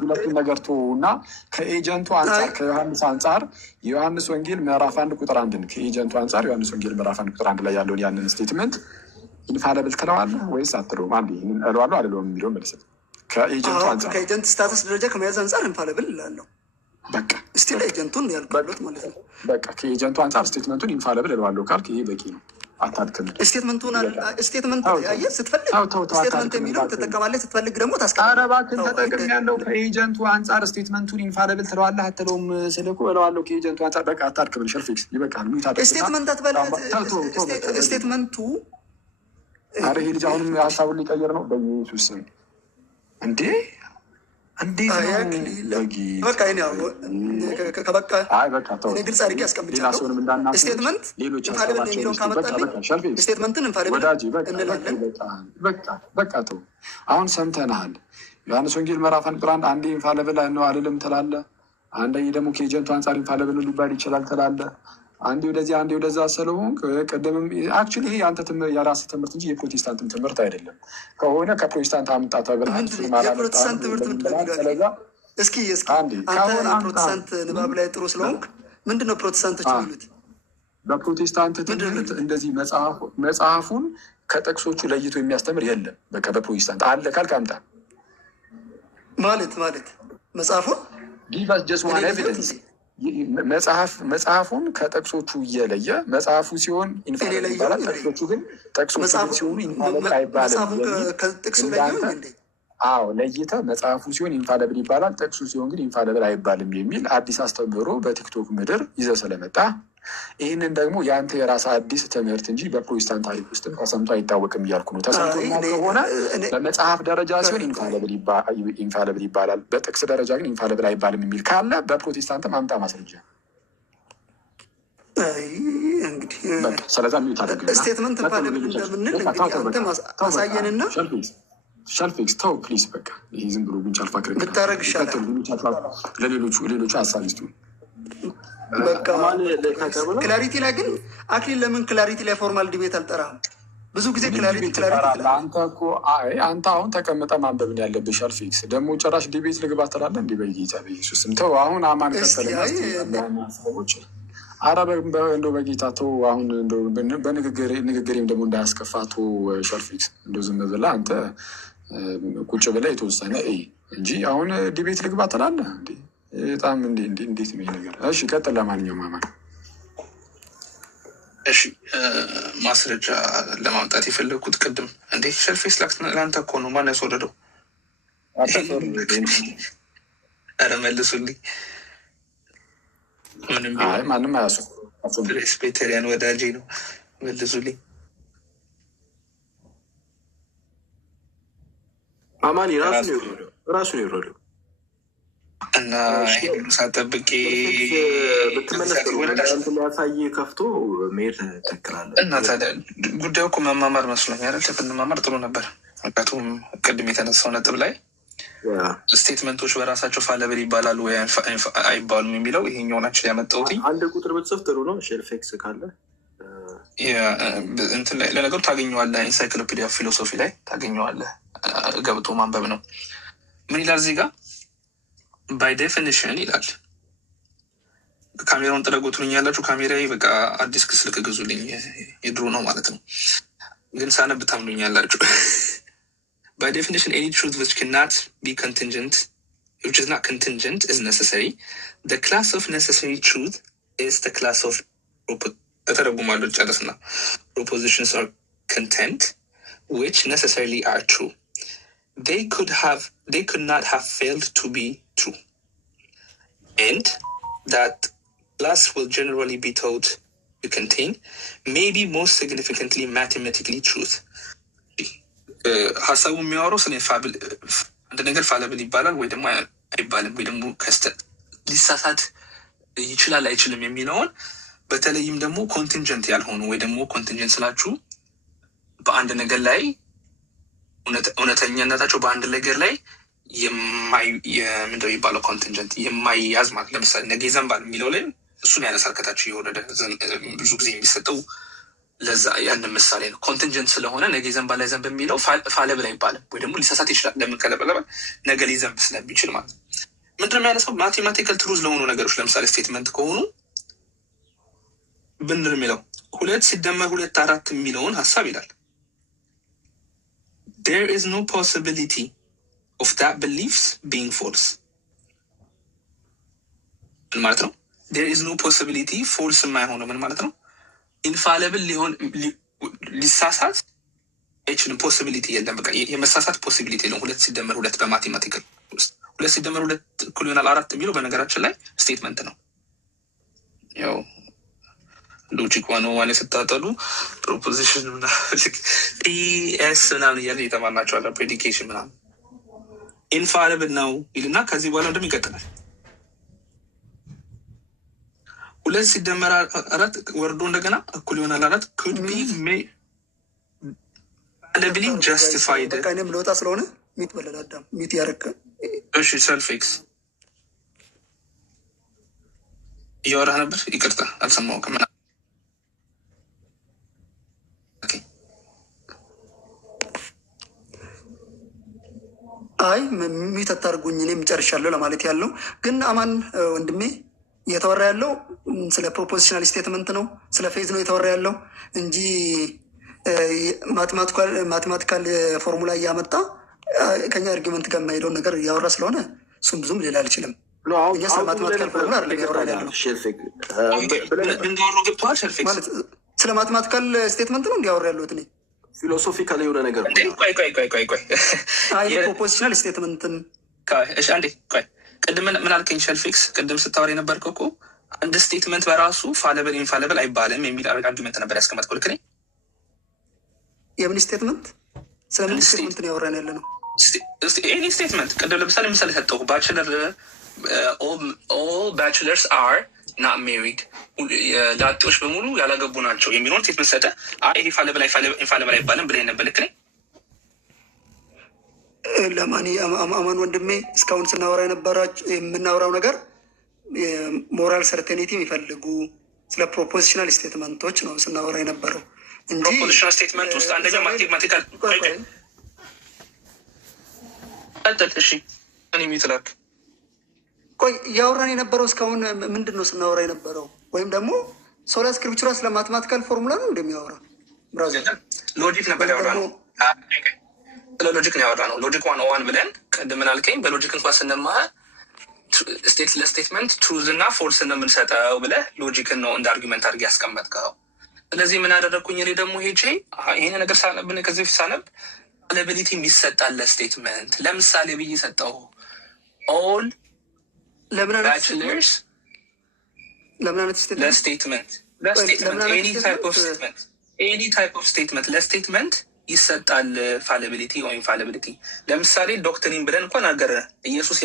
ሁለቱን ነገር እና ከኤጀንቱ አንጻር ከዮሐንስ አንጻር የዮሐንስ ወንጌል ምዕራፍ 1 ቁጥር 1 ከኤጀንቱ አንጻር ዮሐንስ ወንጌል ምዕራፍ 1 ቁጥር 1 ላይ ያለውን ያንን ስቴትመንት ኢንፋለብል ትለዋለህ ወይስ አትለውም? አንዴ እለዋለሁ አይደለሁም የሚለውን መልስ። ከኤጀንቱ አንጻር ከኤጀንት ስታተስ ደረጃ ከመያዝ አንጻር ኢንፋለብል እላለሁ። በቃ እስቲ ለኤጀንቱን ያልኩት ማለት ነው። በቃ ከኤጀንቱ አንጻር ስቴትመንቱን ኢንፋለብል እለዋለሁ ካልክ ይሄ በቂ ነው። አታድክም። ስቴትመንት አየህ፣ ስትፈልግ ስቴትመንት የሚለው ትጠቀማለህ፣ ስትፈልግ ደግሞ ታስቀምጣለህ። ኧረ እባክህን ተጠቅሜያለሁ። ከኤጀንቱ አንጻር ስቴትመንቱን ኢንፋለብል ትለዋለህ አትለውም? ስልኩ እለዋለሁ ከኤጀንቱ አንጻር። በቃ አታድክም። ሸርፊክስ ይበቃል። ስቴትመንት ስቴትመንቱ ኧረ ይሄ ልጅ አሁንም ሀሳቡን ሊቀይር ነው። በኢየሱስ ስም እንዴ! እንዴት ነው? ግልጽ አድርጌ አስቀምጫለሁ። ስቴትመንት ኢንፋለብል የሚለውን ካመጣልኝ ስቴትመንትን ኢንፋለብል እንላለን። በቃ ተው። አሁን ሰምተናል። ዮሐንስ ወንጌል ምዕራፍ 1 ቁጥር 1 አንዴ ኢንፋለብል ነው አልልም ትላለህ። አንዴ ደግሞ ከኤጀንቱ አንጻር ኢንፋለብል ሊባል ይችላል ትላለህ። አንዴ ወደዚህ አንዴ ወደዛ ስለሆንክ ቅድምም አክቹዋሊ ይሄ አንተ የራስህ ትምህርት እንጂ የፕሮቴስታንትም ትምህርት አይደለም። ከሆነ ከፕሮቴስታንት አምጣ ተብለህ የፕሮቴስታንት ትምህርት እስኪ አንተ ፕሮቴስታንት ንባብ ላይ ጥሩ ስለሆንክ ምንድን ነው ፕሮቴስታንቶች የሚሉት? በፕሮቴስታንት ትምህርት እንደዚህ መጽሐፉን ከጥቅሶቹ ለይቶ የሚያስተምር የለም። በቃ በፕሮቴስታንት አለ ካልክ አምጣ ማለት መጽሐፉን ጊቭ ጀስት ዋን ኤቪደንስ መጽሐፉን ከጠቅሶቹ እየለየ መጽሐፉ ሲሆን ኢንፋለብል ይባላል። ጠቅሶቹ ግን ሲሆኑ ኢንፋለብል አይባልም። አዎ ለይተህ መጽሐፉ ሲሆን ኢንፋለብል ይባላል፣ ጠቅሱ ሲሆን ግን ኢንፋለብል አይባልም የሚል አዲስ አስተምህሮ በቲክቶክ ምድር ይዘህ ስለመጣ ይህንን ደግሞ የአንተ የራስ አዲስ ትምህርት እንጂ በፕሮቴስታንት ታሪክ ውስጥም ተሰምቶ አይታወቅም እያልኩ ነው። ተሰምቶ ከሆነ በመጽሐፍ ደረጃ ሲሆን ኢንፋለብል ይባላል፣ በጥቅስ ደረጃ ግን ኢንፋለብል አይባልም የሚል ካለ በፕሮቴስታንትም አምጣ ማስረጃ። ስለዛ ስቴትመንት ኢንፋለብል እንደምንል አሳየንና ሻልፊክስ ተው ፕሊዝ። በቃ ይሄ ዝም ብሎ ጉንጭ አልፋ ክርክር ብታረግ ይሻላል። ለሌሎቹ ሀሳብ ይስጡ። ክላሪቲ ላይ ግን አክሊል ለምን ክላሪቲ ላይ ፎርማል ዲቤት አልጠራም? ብዙ ጊዜ ክላሪቲ አንተ አሁን ተቀምጠ ማንበብ ነው ያለብህ። ሻልፊክስ ደግሞ ጭራሽ ዲቤት ልግባ ትላለህ። እንዲህ በጌታ በኢየሱስም ተው። አሁን አማን ቀጠለሰቦች አረ እንደው በጌታ ተው። አሁን በንግግሬም ደግሞ እንዳያስከፋ ተው። ሻልፊክስ እንደው ዝም ብለህ አንተ ቁጭ ብለህ የተወሰነ እንጂ አሁን ዲቤት ልግባ ትላለህ እንዴ? በጣም እንዴት ነው ይሄ ነገር? እሺ ቀጥል። ለማንኛውም አማን እሺ ማስረጃ ለማምጣት የፈለግኩት ቅድም እንዴ ሸልፌስ ለአንተ እኮ ነው። ማን ያስወረደው? ኧረ መልሱልኝ። ማንም አያሱ ፕሬስቤቴሪያን ወዳጄ ነው። መልሱልኝ። አማኒ ራሱ ነው የወረደው እና ይህን ሳጠብቄ ሊያሳይ ከፍቶ መሄድ ትክክላለህ። እና ታዲያ ጉዳዩ እኮ መማማር መስሎኝ አይደል? ብንማማር ጥሩ ነበር። ምክንያቱም ቅድም የተነሳው ነጥብ ላይ ስቴትመንቶች በራሳቸው ፋለብል ይባላሉ ወይ አይባሉም የሚለው ይሄኛው ናቸው ያመጣሁት። አንድ ቁጥር ብትጽፍ ጥሩ ነው። ሼልፌክስ ካለ እንትን ላይ ለነገሩ ታገኘዋለህ። ኢንሳይክሎፒዲያ ፊሎሶፊ ላይ ታገኘዋለህ። ገብቶ ማንበብ ነው። ምን ይላል እዚህ ጋር? ባይ ዴፊኒሽን ይላል። ካሜራውን ጥረጉትልኝ ያላችሁ ካሜራ በቃ አዲስ ስልክ ግዙልኝ፣ የድሮ ነው ማለት ነው። ግን ሳነብ ታምኑኝ ያላችሁ። ባይ ዴፊኒሽን ኤኒ ትሩት ዊች ካናት ቢ ኮንቲንጀንት which is not contingent is necessary. The class of necessary truth is the class of propositions or content, which necessarily are true. They could not have failed to be true. And that class will generally be taught to contain, maybe most significantly, mathematically truth. ሀሳቡ የሚያወራው ስለ አንድ ነገር ፋለብል ይባላል ወይ ደግሞ አይባልም ወይ ደግሞ ሊሳሳት ይችላል አይችልም የሚለውን በተለይም ደግሞ ኮንቲንጀንት ያልሆኑ ወይ ደግሞ ኮንቲንጀንት ስላችሁ በአንድ ነገር ላይ እውነተኛነታቸው በአንድ ነገር ላይ ምንድነው የሚባለው ኮንቲንጀንት የማይያዝ ማለት ለምሳሌ ነገ ይዘንባል የሚለው ላይ እሱን ያነሳል ከታች የወረደ ብዙ ጊዜ የሚሰጠው ለዛ ያንን ምሳሌ ነው። ኮንቲንጀንት ስለሆነ ነገ ይዘንባል አይዘንብ የሚለው ፋለብል አይባልም ወይ ደግሞ ሊሳሳት ይችላል። ለምን ከለበለበ ነገ ሊዘንብ ስለሚችል ማለት ነው። ምንድነው የሚያነሳው ማቴማቲካል ትሩዝ ለሆኑ ነገሮች ለምሳሌ ስቴትመንት ከሆኑ ብንድን የሚለው 2 ሲደመር 2 4 የሚለውን ሀሳብ ይላል። There is no possibility of that beliefs being false ምን ማለት ነው? There is no possibility false የማይሆነው ምን ማለት ነው? ኢንፋለብል ሊሆን ሊሳሳት አይችልም። ፖሲቢሊቲ የለም። በቃ የመሳሳት ፖሲቢሊቲ የለም። 2 ሲደመር 2 በማቴማቲካል ውስጥ 2 ሲደመር 2 እኩል ይሆናል 4 የሚለው በነገራችን ላይ ስቴትመንት ነው። ያው ሎጂክ ዋን ስታጠሉ ፕሮፖዚሽን ፒኤስ ምናምን እያለ የተማርናቸዋለ ፕሬዲኬሽን ምናምን ኢንፋለብል ነው ይልና ከዚህ በኋላ እንደም ይቀጥላል። 2 ሲደመር 4 ወርዶ እንደገና እኩል ይሆናል 4 could be validly justified። በቃ እኔም ልወጣ ስለሆነ ሚት በለል አዳም ሚት ያረከ እሺ ሰልፌክስ እያወራህ ነበር። ይቅርታ አልሰማሁም። አይ ሚት አታርጉኝ እኔም ጨርሻለሁ ለማለት ያለው ግን አማን ወንድሜ እየተወራ ያለው ስለ ፕሮፖዚሽናል ስቴትመንት ነው፣ ስለ ፌዝ ነው የተወራ ያለው እንጂ ማቴማቲካል ፎርሙላ እያመጣ ከኛ አርጊመንት ጋር የማሄደውን ነገር እያወራ ስለሆነ እሱም ብዙም ሌላ አልችልም። እኛ ስለ ማቴማቲካል ፎርሙላ አይደለም እያወራ ያለው ማለት ስለ ማቴማቲካል ስቴትመንት ነው እንዲያወራ ያለሁት እኔ ፊሎሶፊካል የሆነ ነገር ቆይ ፕሮፖዚሽናል ስቴትመንትን አንዴ ቆይ ቅድም ምን አልከኝ? ሸልፊክስ ቅድም ስታወር የነበርከው እኮ አንድ ስቴትመንት በራሱ ፋለብል ኢንፋለብል አይባልም የሚል አርጊመንት ነበር ያስቀመጥከው። ልክ ነኝ? የምን ስቴትመንት? ስለምን ስቴትመንት ነው ያወራን ያለ ነው? ኤኒ ስቴትመንት ቅድም ለምሳሌ ምሳሌ ሰጠሁ። ባችለር ኦል ባችለርስ አር ናት ሜሪድ፣ ላጤዎች በሙሉ ያላገቡ ናቸው የሚለውን ስቴትመንት ሰጠ። ይሄ ፋለብል ኢንፋለብል አይባልም ብለህ ነበር። ልክ ነኝ? ለማን አማን ወንድሜ እስካሁን ስናወራ የምናወራው ነገር ሞራል ሰርቴኒቲ የሚፈልጉ ስለ ፕሮፖዚሽናል ስቴትመንቶች ነው ስናወራ የነበረው እንጂ ፕሮፖዚሽናል ስቴትመንት ውስጥ አንደኛ ማቴማቲካል እሺ እኔ ሚትላክ ቆይ እያወራን የነበረው እስካሁን ምንድን ነው ስናወራ የነበረው? ወይም ደግሞ ሶላ ስክሪፕቹራ ስለ ማቴማቲካል ፎርሙላ ነው እንደሚያወራ ብራዘር ሎጂክ ነበር ያወራ ነው። ስለ ሎጂክ ነው ያወራ ነው። ሎጂክ 101 ብለን ቅድም ምን አልከኝ? በሎጂክ እንኳን ስንማር ለስቴትመንት ትሩዝ እና ፎልስ ነው የምንሰጠው ብለህ ሎጂክን ነው እንደ አርጊመንት አድርጌ ያስቀመጥከው። ስለዚህ ምን አደረግኩኝ እኔ ደግሞ ሄጄ ይሄን ነገር ሳነብ ከዚህ በፊት ሳነብ ቫሊቢሊቲ የሚሰጣል ለስቴትመንት ለምሳሌ ብዬ ሰጠው ኦል ባችለርስ ለስቴትመንት ኤኒ ታይፕ ኦፍ ስቴትመንት ለስቴትመንት ይሰጣል ፋሊቢሊቲ ወይም ፋሊቢሊቲ። ለምሳሌ ዶክትሪን ብለን እንኳን አገረ ኢየሱስ